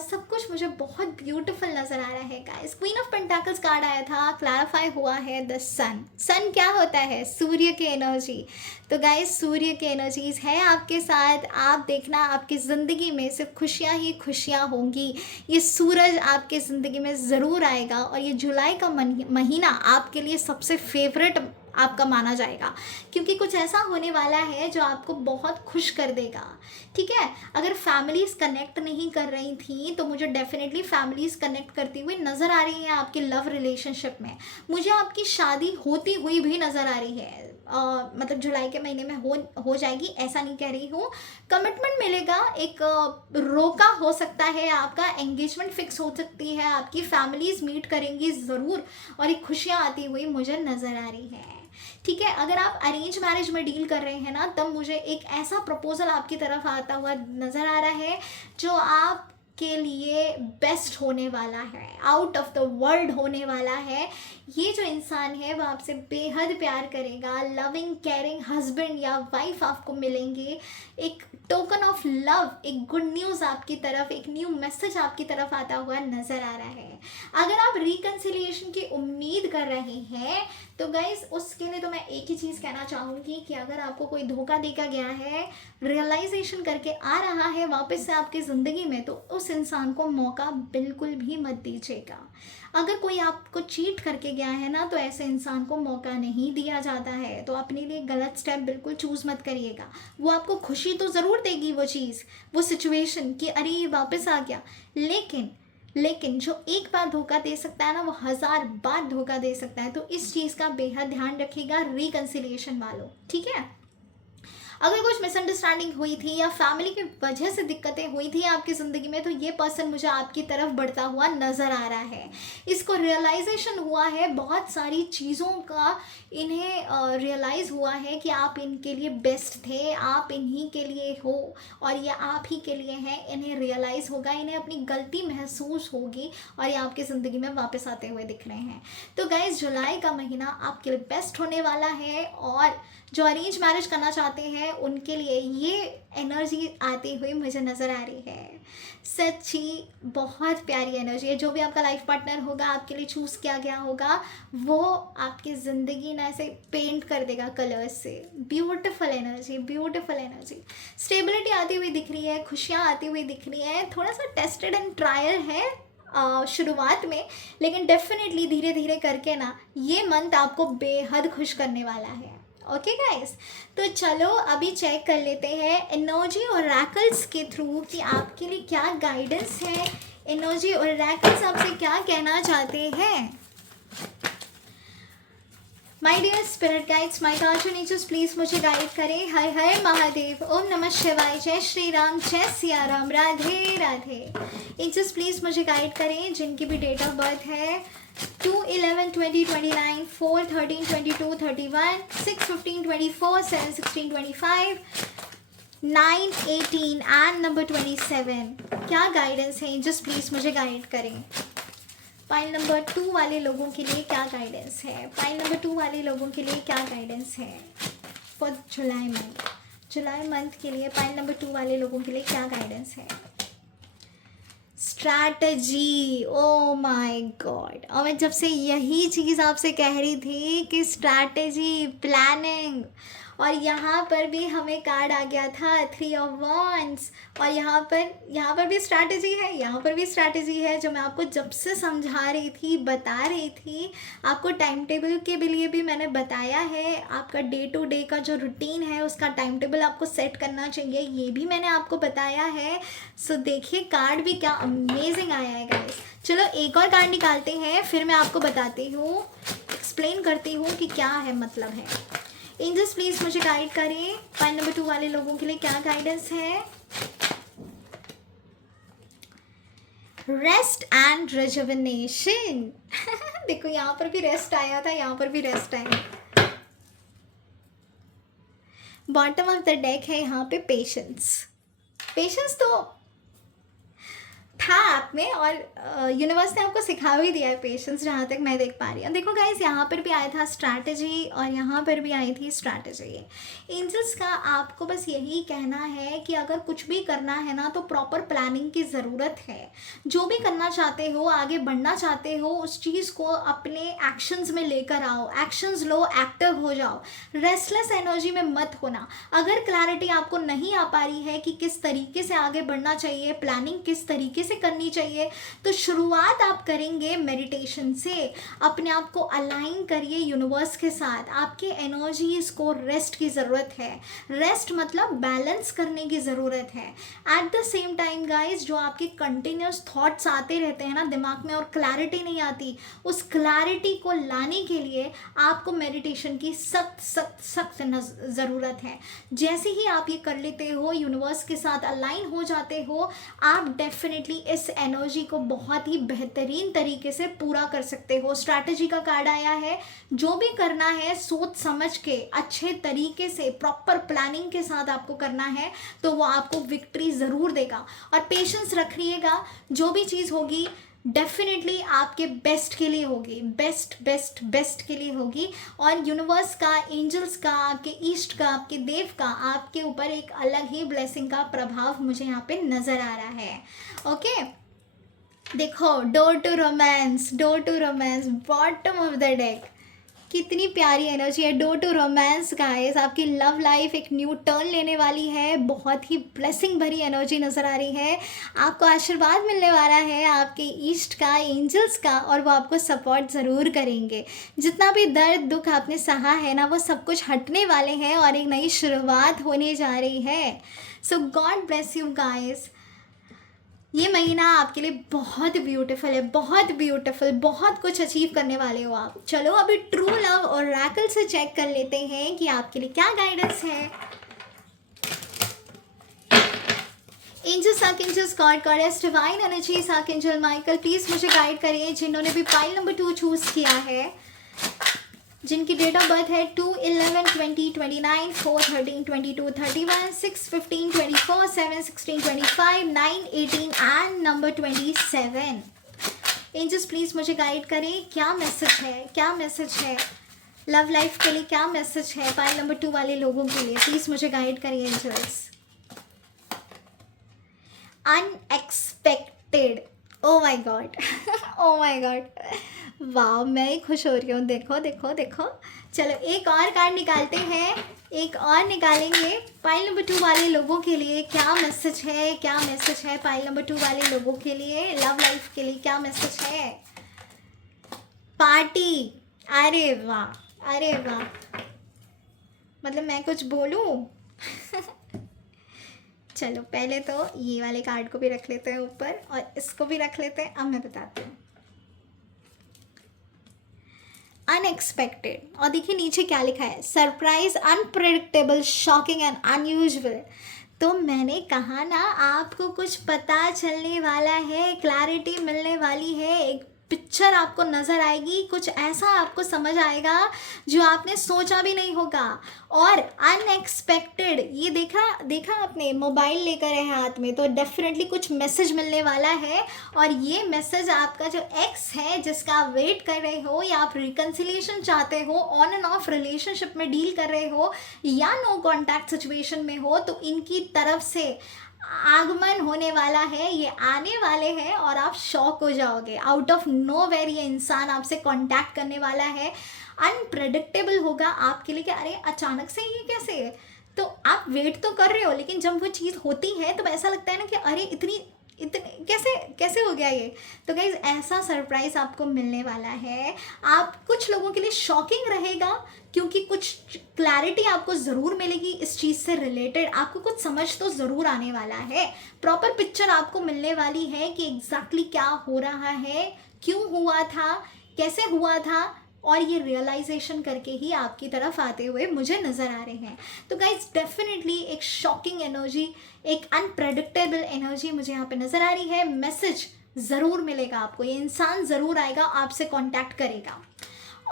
सब कुछ मुझे बहुत ब्यूटीफुल नज़र आ रहा है guys. Queen of pentacles card आया था, क्लैरिफाई हुआ है द सन। सन क्या होता है? सूर्य की एनर्जी। तो गाइस सूर्य की एनर्जीज है आपके साथ। आप देखना आपकी ज़िंदगी में सिर्फ खुशियाँ ही खुशियाँ होंगी। ये सूरज आपके ज़िंदगी में ज़रूर आएगा, और ये जुलाई का महीना आपके लिए सबसे फेवरेट आपका माना जाएगा, क्योंकि कुछ ऐसा होने वाला है जो आपको बहुत खुश कर देगा, ठीक है। अगर फैमिलीज़ कनेक्ट नहीं कर रही थी तो मुझे डेफिनेटली फैमिलीज़ कनेक्ट करती हुई नज़र आ रही हैं आपके लव रिलेशनशिप में। मुझे आपकी शादी होती हुई भी नज़र आ रही है। मतलब जुलाई के महीने में हो जाएगी, ऐसा नहीं कह रही हूँ। कमिटमेंट मिलेगा, एक रोका हो सकता है, आपका एंगेजमेंट फिक्स हो सकती है, आपकी फैमिलीज़ मीट करेंगी ज़रूर, और एक खुशियाँ आती हुई मुझे नज़र आ रही है, ठीक है। अगर आप अरेंज मैरिज में डील कर रहे हैं ना, तब मुझे एक ऐसा प्रपोजल आपकी तरफ आता हुआ नज़र आ रहा है जो आप आपके लिए बेस्ट होने वाला है, आउट ऑफ द वर्ल्ड होने वाला है। ये जो इंसान है वो आपसे बेहद प्यार करेगा, लविंग केयरिंग हस्बैंड या वाइफ आपको मिलेंगे, एक टोकन ऑफ लव, एक गुड न्यूज़ आपकी तरफ, एक न्यू मैसेज आपकी तरफ आता हुआ नज़र आ रहा है। अगर आप रिकन्सिलिएशन की उम्मीद कर रहे हैं तो गाइस उसके लिए तो मैं एक ही चीज़ कहना चाहूँगी कि अगर आपको कोई धोखा देकर गया है, रियलाइजेशन करके आ रहा है वापस से आपकी ज़िंदगी में, तो उस इंसान को मौका बिल्कुल भी मत दीजिएगा। अगर कोई आपको चीट करके गया है ना, तो ऐसे इंसान को मौका नहीं दिया जाता है। तो अपने लिए गलत स्टेप बिल्कुल चूज़ मत करिएगा। वो आपको खुशी तो ज़रूर देगी वो चीज़, वो सिचुएशन कि अरे ये वापस आ गया, लेकिन जो एक बार धोखा दे सकता है ना, वो 1000 बार धोखा दे सकता है। तो इस चीज़ का बेहद ध्यान रखिएगा रिकन्सिलिएशन वालों, ठीक है। अगर कुछ मिसअंडरस्टैंडिंग हुई थी या फैमिली की वजह से दिक्कतें हुई थी आपकी ज़िंदगी में, तो ये पर्सन मुझे आपकी तरफ बढ़ता हुआ नज़र आ रहा है। इसको रियलाइजेशन हुआ है बहुत सारी चीज़ों का, इन्हें रियलाइज़ हुआ है कि आप इनके लिए बेस्ट थे, आप इन्हीं के लिए हो और ये आप ही के लिए हैं। इन्हें रियलाइज़ होगा, इन्हें अपनी गलती महसूस होगी और ये आपकी ज़िंदगी में वापस आते हुए दिख रहे हैं। तो गाइस, जुलाई का महीना आपके लिए बेस्ट होने वाला है और जो अरेंज मैरिज करना चाहते हैं उनके लिए ये एनर्जी आती हुई मुझे नज़र आ रही है। सच्ची बहुत प्यारी एनर्जी है। जो भी आपका लाइफ पार्टनर होगा, आपके लिए चूज़ किया गया होगा, वो आपकी ज़िंदगी ना ऐसे पेंट कर देगा कलर्स से। Beautiful energy, beautiful energy. Stability आती हुई दिख रही है, खुशियाँ आती हुई दिख रही है। थोड़ा सा टेस्टेड एंड ट्रायल है शुरुआत में, लेकिन डेफिनेटली धीरे धीरे करके ना ये मंथ आपको बेहद खुश करने वाला है। ओके गाइस, तो चलो अभी चेक कर लेते हैं एनर्जी और रैकल्स के थ्रू कि आपके लिए क्या गाइडेंस है। एनर्जी और रैकल्स आपसे क्या कहना चाहते हैं। My dear spirit guides, my guardian angels, please मुझे गाइड करें। हर हर महादेव, ओम नमः शिवाय, जय श्री राम, जय सिया राम, राधे राधे। एंजल्स प्लीज़ मुझे गाइड करें जिनकी भी डेट ऑफ बर्थ है 2/11/2029, 4/13/22, 31, 6/15/24, 7/16/25, 9/18 एंड नंबर 27। क्या गाइडेंस है एंजल्स, प्लीज़ मुझे गाइड करें। पाइल नंबर 2 वाले लोगों के लिए क्या गाइडेंस है। पाइल नंबर 2 वाले लोगों के लिए क्या गाइडेंस है for July month. July month के लिए पाइल नंबर 2 वाले लोगों के लिए क्या गाइडेंस है। स्ट्रैटेजी, ओ माय गॉड, और मैं जब से यही चीज़ आपसे कह रही थी कि स्ट्रैटेजी, प्लानिंग, और यहाँ पर भी हमें कार्ड आ गया था 3 ऑफ वॉन्ड्स, और यहाँ पर भी स्ट्रैटेजी है, यहाँ पर भी स्ट्रैटेजी है। जो मैं आपको जब से समझा रही थी, बता रही थी, आपको टाइम टेबल के लिए भी मैंने बताया है। आपका डे टू डे का जो रूटीन है उसका टाइम टेबल आपको सेट करना चाहिए, ये भी मैंने आपको बताया है। सो देखिए कार्ड भी क्या अमेजिंग आया है गाइस। चलो एक और कार्ड निकालते हैं, फिर मैं आपको बताती हूँ, एक्सप्लेन करती हूँ कि क्या है मतलब है। एंजल्स प्लीज़ मुझे गाइड करें। पाइल नंबर 2 वाले लोगों के लिए क्या गाइडेंस है। Rest and rejuvenation. देखो यहाँ पर भी रेस्ट आया था, यहाँ पर भी रेस्ट आया। बॉटम ऑफ द डेक है यहाँ पे पेशेंस। पेशेंस तो था आप में और यूनिवर्स ने आपको सिखा भी दिया है पेशेंस, जहाँ तक मैं देख पा रही हूँ। देखो गाइस, यहाँ पर भी आया था स्ट्रैटेजी और यहाँ पर भी आई थी स्ट्रैटेजी। एंजल्स का आपको बस यही कहना है कि अगर कुछ भी करना है ना, तो प्रॉपर प्लानिंग की ज़रूरत है। जो भी करना चाहते हो, आगे बढ़ना चाहते हो, उस चीज़ को अपने एक्शंस में लेकर आओ, एक्शंस लो, एक्टिव हो जाओ। रेस्टलेस एनर्जी में मत होना। अगर क्लैरिटी आपको नहीं आ पा रही है कि किस तरीके से आगे बढ़ना चाहिए, प्लानिंग किस तरीके से करनी चाहिए, तो शुरुआत आप करेंगे मेडिटेशन से। अपने आप को अलाइन करिए यूनिवर्स के साथ। आपके एनर्जीज को रेस्ट की ज़रूरत है। रेस्ट मतलब बैलेंस करने की ज़रूरत है। At the same time guys, जो आपके कंटिन्यूस थॉट्स आते रहते हैं ना दिमाग में और क्लैरिटी नहीं आती, उस क्लैरिटी को लाने के लिए आपको मेडिटेशन की सख्त ज़रूरत है। जैसे ही आप ये कर लेते हो, यूनिवर्स के साथ अलाइन हो जाते हो, आप डेफिनेटली इस एनर्जी को बहुत ही बेहतरीन तरीके से पूरा कर सकते हो। स्ट्रैटेजी का कार्ड आया है, जो भी करना है सोच समझ के अच्छे तरीके से प्रॉपर प्लानिंग के साथ आपको करना है तो वो आपको विक्ट्री ज़रूर देगा। और पेशेंस रखिएगा, जो भी चीज़ होगी डेफिनेटली आपके बेस्ट के लिए होगी, बेस्ट बेस्ट बेस्ट के लिए होगी। और यूनिवर्स का, एंजल्स का, आपके ईस्ट का, आपके देव का आपके ऊपर एक अलग ही ब्लेसिंग का प्रभाव मुझे यहाँ पे नज़र आ रहा है। ओके, देखो door to romance, door to romance, bottom of the deck, कितनी प्यारी एनर्जी है। डोर टू रोमांस गाइस, आपकी लव लाइफ एक न्यू टर्न लेने वाली है, बहुत ही ब्लेसिंग भरी एनर्जी नज़र आ रही है। आपको आशीर्वाद मिलने वाला है आपके ईस्ट का, एंजल्स का, और वो आपको सपोर्ट ज़रूर करेंगे। जितना भी दर्द दुख आपने सहा है ना, वो सब कुछ हटने वाले हैं और एक नई शुरुआत होने जा रही है। So God bless you guys. ये महीना आपके लिए बहुत ब्यूटीफुल है, बहुत ब्यूटीफुल, बहुत कुछ अचीव करने वाले हो आप। चलो अभी ट्रू लव और रैकल से चेक कर लेते हैं कि आपके लिए क्या गाइडेंस है। Angels, archangels, god goddess, divine energies, archangel Michael please मुझे गाइड करिए। जिन्होंने भी पाइल नंबर 2 चूज़ किया है, जिनकी डेट ऑफ बर्थ है 2, 11, 20, 29, 4, 13, 22, 31, 6, 15, 24, 7, 16, 25, 9, 18 एंड नंबर 27। एंजल्स प्लीज़ मुझे गाइड करें, क्या मैसेज है, क्या मैसेज है लव लाइफ के लिए, क्या मैसेज है पाइल नंबर 2 वाले लोगों के लिए। प्लीज़ मुझे गाइड करिए angels. Unexpected, oh my god, oh my god, वाह, मैं ही खुश हो रही हूँ। देखो देखो देखो, चलो एक और कार्ड निकालते हैं, एक और निकालेंगे पाइल नंबर 2 वाले लोगों के लिए। क्या मैसेज है, क्या मैसेज है पाइल नंबर 2 वाले लोगों के लिए, लव लाइफ के लिए क्या मैसेज है। पार्टी, अरे वाह, अरे वाह, मतलब मैं कुछ बोलूँ। चलो पहले तो ये वाले कार्ड को भी रख लेते हैं ऊपर और इसको भी रख लेते हैं। अब मैं बताती हूँ अनएक्सपेक्टेड, और देखिए नीचे क्या लिखा है, surprise, unpredictable, shocking and unusual. तो मैंने कहा ना आपको कुछ पता चलने वाला है, क्लैरिटी मिलने वाली है, एक पिक्चर आपको नज़र आएगी, कुछ ऐसा आपको समझ आएगा जो आपने सोचा भी नहीं होगा। और अनएक्सपेक्टेड, ये देखा आपने, मोबाइल लेकर है हाथ में, तो डेफिनेटली कुछ मैसेज मिलने वाला है। और ये मैसेज आपका जो एक्स है जिसका आप वेट कर रहे हो, या आप रिकन्सिलिएशन चाहते हो, ऑन एंड ऑफ रिलेशनशिप में डील कर रहे हो, या नो कॉन्टैक्ट सिचुएशन में हो, तो इनकी तरफ से आगमन होने वाला है, ये आने वाले हैं और आप शॉक हो जाओगे। आउट ऑफ नोवेयर ये इंसान आपसे कांटेक्ट करने वाला है। अनप्रेडिक्टेबल होगा आपके लिए कि अरे अचानक से ये कैसे है, तो आप वेट तो कर रहे हो, लेकिन जब वो चीज़ होती है तो ऐसा लगता है ना कि अरे इतनी कैसे कैसे हो गया ये। तो गाइज ऐसा सरप्राइज आपको मिलने वाला है। आप कुछ लोगों के लिए शॉकिंग रहेगा, क्योंकि कुछ क्लैरिटी आपको ज़रूर मिलेगी इस चीज़ से रिलेटेड, आपको कुछ समझ तो ज़रूर आने वाला है। प्रॉपर पिक्चर आपको मिलने वाली है कि एग्जैक्टली क्या हो रहा है, क्यों हुआ था, कैसे हुआ था, और ये रियलाइजेशन करके ही आपकी तरफ आते हुए मुझे नज़र आ रहे हैं। तो गाइज डेफिनेटली एक शॉकिंग एनर्जी, एक अनप्रेडिक्टेबल एनर्जी मुझे यहाँ पे नज़र आ रही है। मैसेज ज़रूर मिलेगा आपको, ये इंसान ज़रूर आएगा, आपसे कांटेक्ट करेगा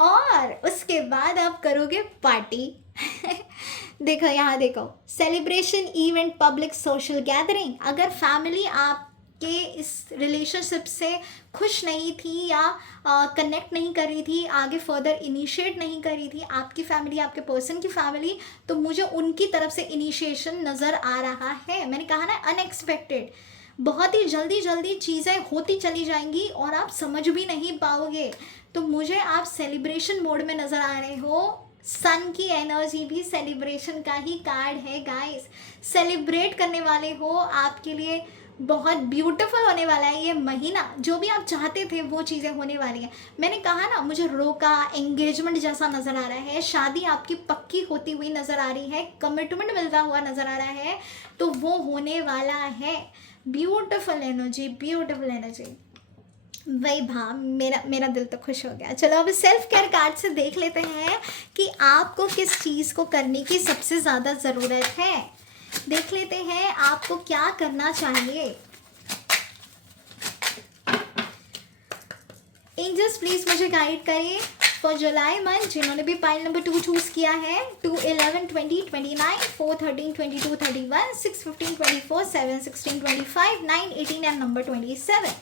और उसके बाद आप करोगे पार्टी। देखो यहाँ देखो, celebration, event, public, social gathering. अगर फैमिली आपके इस रिलेशनशिप से खुश नहीं थी या कनेक्ट नहीं कर रही थी, आगे फर्दर इनिशिएट नहीं कर रही थी आपकी फैमिली, आपके पर्सन की फैमिली, तो मुझे उनकी तरफ से इनिशिएशन नज़र आ रहा है। मैंने कहा ना अनएक्सपेक्टेड, बहुत ही जल्दी जल्दी चीज़ें होती चली जाएंगी और आप समझ भी नहीं पाओगे। तो मुझे आप सेलिब्रेशन मोड में नज़र आ रहे हो। सन की एनर्जी भी सेलिब्रेशन का ही कार्ड है गाइस। सेलिब्रेट करने वाले हो, आपके लिए बहुत ब्यूटीफुल होने वाला है ये महीना। जो भी आप चाहते थे वो चीज़ें होने वाली हैं। मैंने कहा ना, मुझे रोका एंगेजमेंट जैसा नज़र आ रहा है, शादी आपकी पक्की होती हुई नज़र आ रही है, कमिटमेंट मिलता हुआ नज़र आ रहा है, तो वो होने वाला है। Beautiful energy, beautiful energy. वही भाव, मेरा दिल तो खुश हो गया। चलो अब सेल्फ केयर कार्ड से देख लेते हैं कि आपको किस चीज़ को करने की सबसे ज़्यादा ज़रूरत है। देख लेते हैं आपको क्या करना चाहिए। एंजल्स प्लीज़ मुझे गाइड करिए फॉर जुलाई मंथ, जिन्होंने भी पाइल नंबर 2 चूज़ किया है, 2, 11, 20, 29, 4, 13, 22, 31, 6, 15, 24, 7, 16, 25, 9, 18 एंड नंबर 27,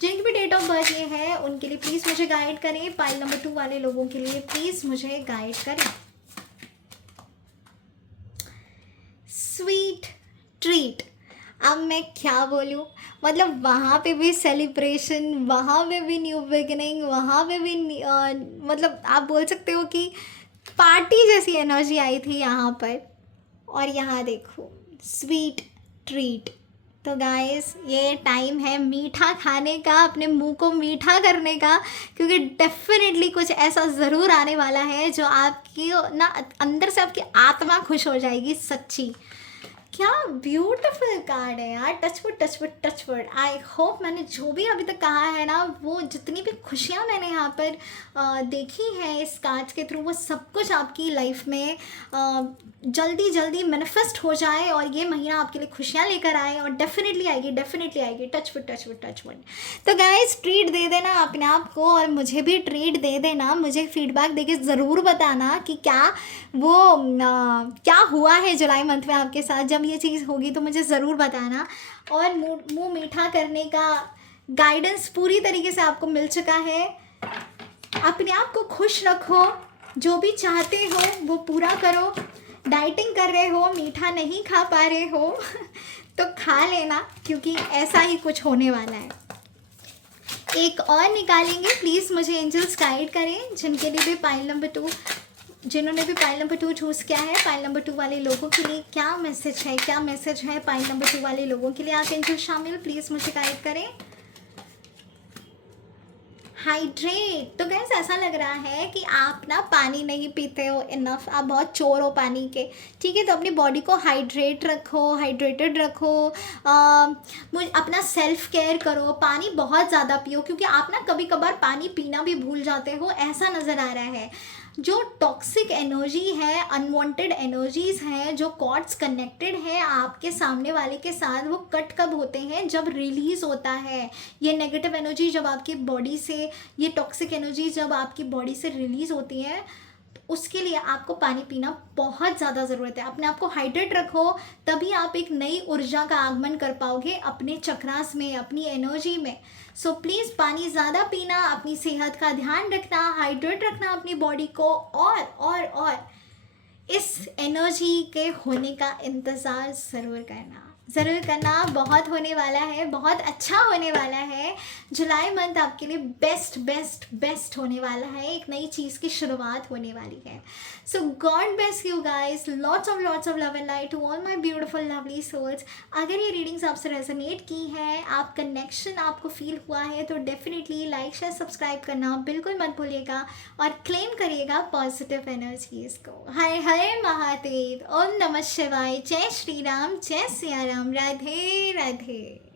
जिनकी भी डेट ऑफ बर्थ ये है उनके लिए प्लीज़ मुझे गाइड करें। पाइल नंबर 2 वाले लोगों के लिए प्लीज़ मुझे गाइड करें। स्वीट ट्रीट, अब मैं क्या बोलूँ, मतलब वहाँ पे भी सेलिब्रेशन, वहाँ पे भी न्यू बिगिनिंग, वहाँ पे भी मतलब आप बोल सकते हो कि पार्टी जैसी एनर्जी आई थी यहाँ पर। और यहाँ देखो स्वीट ट्रीट, तो गाइस ये टाइम है मीठा खाने का, अपने मुंह को मीठा करने का, क्योंकि डेफिनेटली कुछ ऐसा ज़रूर आने वाला है जो आपकी ना अंदर से आपकी आत्मा खुश हो जाएगी सच्ची। क्या ब्यूटीफुल कार्ड है यार, touch wood touch wood touch wood. I hope मैंने जो भी अभी तक कहा है ना, वो जितनी भी खुशियाँ मैंने यहाँ पर देखी हैं इस कार्ड के थ्रू, वो सब कुछ आपकी लाइफ में जल्दी जल्दी मैनिफेस्ट हो जाए और ये महीना आपके लिए खुशियाँ लेकर आए, और डेफिनेटली आएगी, डेफिनेटली आएगी। Touch wood touch wood touch wood. तो गाइस ट्रीट दे देना अपने आप को, और मुझे भी ट्रीट दे देना, मुझे फीडबैक देके ज़रूर बताना कि क्या वो क्या हुआ है जुलाई मंथ में आपके साथ। जब ये चीज़ होगी तो मुझे ज़रूर बताना। और मुंह मीठा करने का गाइडेंस पूरी तरीके से आपको मिल चुका है। अपने आप को खुश रखो, जो भी चाहते हो वो पूरा करो। डाइटिंग कर रहे हो, मीठा नहीं खा पा रहे हो तो खा लेना, क्योंकि ऐसा ही कुछ होने वाला है। एक और निकालेंगे, प्लीज़ मुझे एंजल्स गाइड करें, जिनके लिए भी पाइल नंबर 2, जिन्होंने भी पाइल नंबर 2 चूज़ किया है। पाइल नंबर 2 वाले लोगों के लिए क्या मैसेज है, क्या मैसेज है पाइल नंबर 2 वाले लोगों के लिए। आप एंजल शामिल प्लीज़ मुझे गाइड करें। हाइड्रेट, तो गैस ऐसा लग रहा है कि आप ना पानी नहीं पीते हो इनफ, आप बहुत चोर हो पानी के, ठीक है। तो अपनी बॉडी को हाइड्रेट रखो, हाइड्रेटेड रखो, अपना सेल्फ केयर करो, पानी बहुत ज़्यादा पियो, क्योंकि आप ना कभी कभार पानी पीना भी भूल जाते हो, ऐसा नज़र आ रहा है। जो टॉक्सिक एनर्जी है, अनवांटेड एनर्जीज़ हैं, जो कॉर्ड्स कनेक्टेड है आपके सामने वाले के साथ, वो कट कब होते हैं, जब रिलीज़ होता है ये नेगेटिव एनर्जी, जब आपकी बॉडी से ये टॉक्सिक एनर्जी जब आपकी बॉडी से रिलीज़ होती है, उसके लिए आपको पानी पीना बहुत ज़्यादा ज़रूरत है। अपने आप को हाइड्रेट रखो, तभी आप एक नई ऊर्जा का आगमन कर पाओगे अपने चक्रास में, अपनी एनर्जी में। सो प्लीज़ पानी ज़्यादा पीना, अपनी सेहत का ध्यान रखना, हाइड्रेट रखना अपनी बॉडी को, और इस एनर्जी के होने का इंतज़ार ज़रूर करना। बहुत होने वाला है, बहुत अच्छा होने वाला है। जुलाई मंथ आपके लिए बेस्ट बेस्ट बेस्ट होने वाला है, एक नई चीज़ की शुरुआत होने वाली है। So God bless you guys, lots of love and light to all my beautiful lovely souls. अगर ये रीडिंग्स आपसे रेजोनेट की हैं, आप कनेक्शन आपको फील हुआ है, तो डेफिनेटली लाइक शेयर सब्सक्राइब करना बिल्कुल मत भूलिएगा, और क्लेम करिएगा पॉजिटिव एनर्जीज को। हर हर महादेव, ओम नमः शिवाय, जय श्री राम, जय सिया राम, राधे राधे।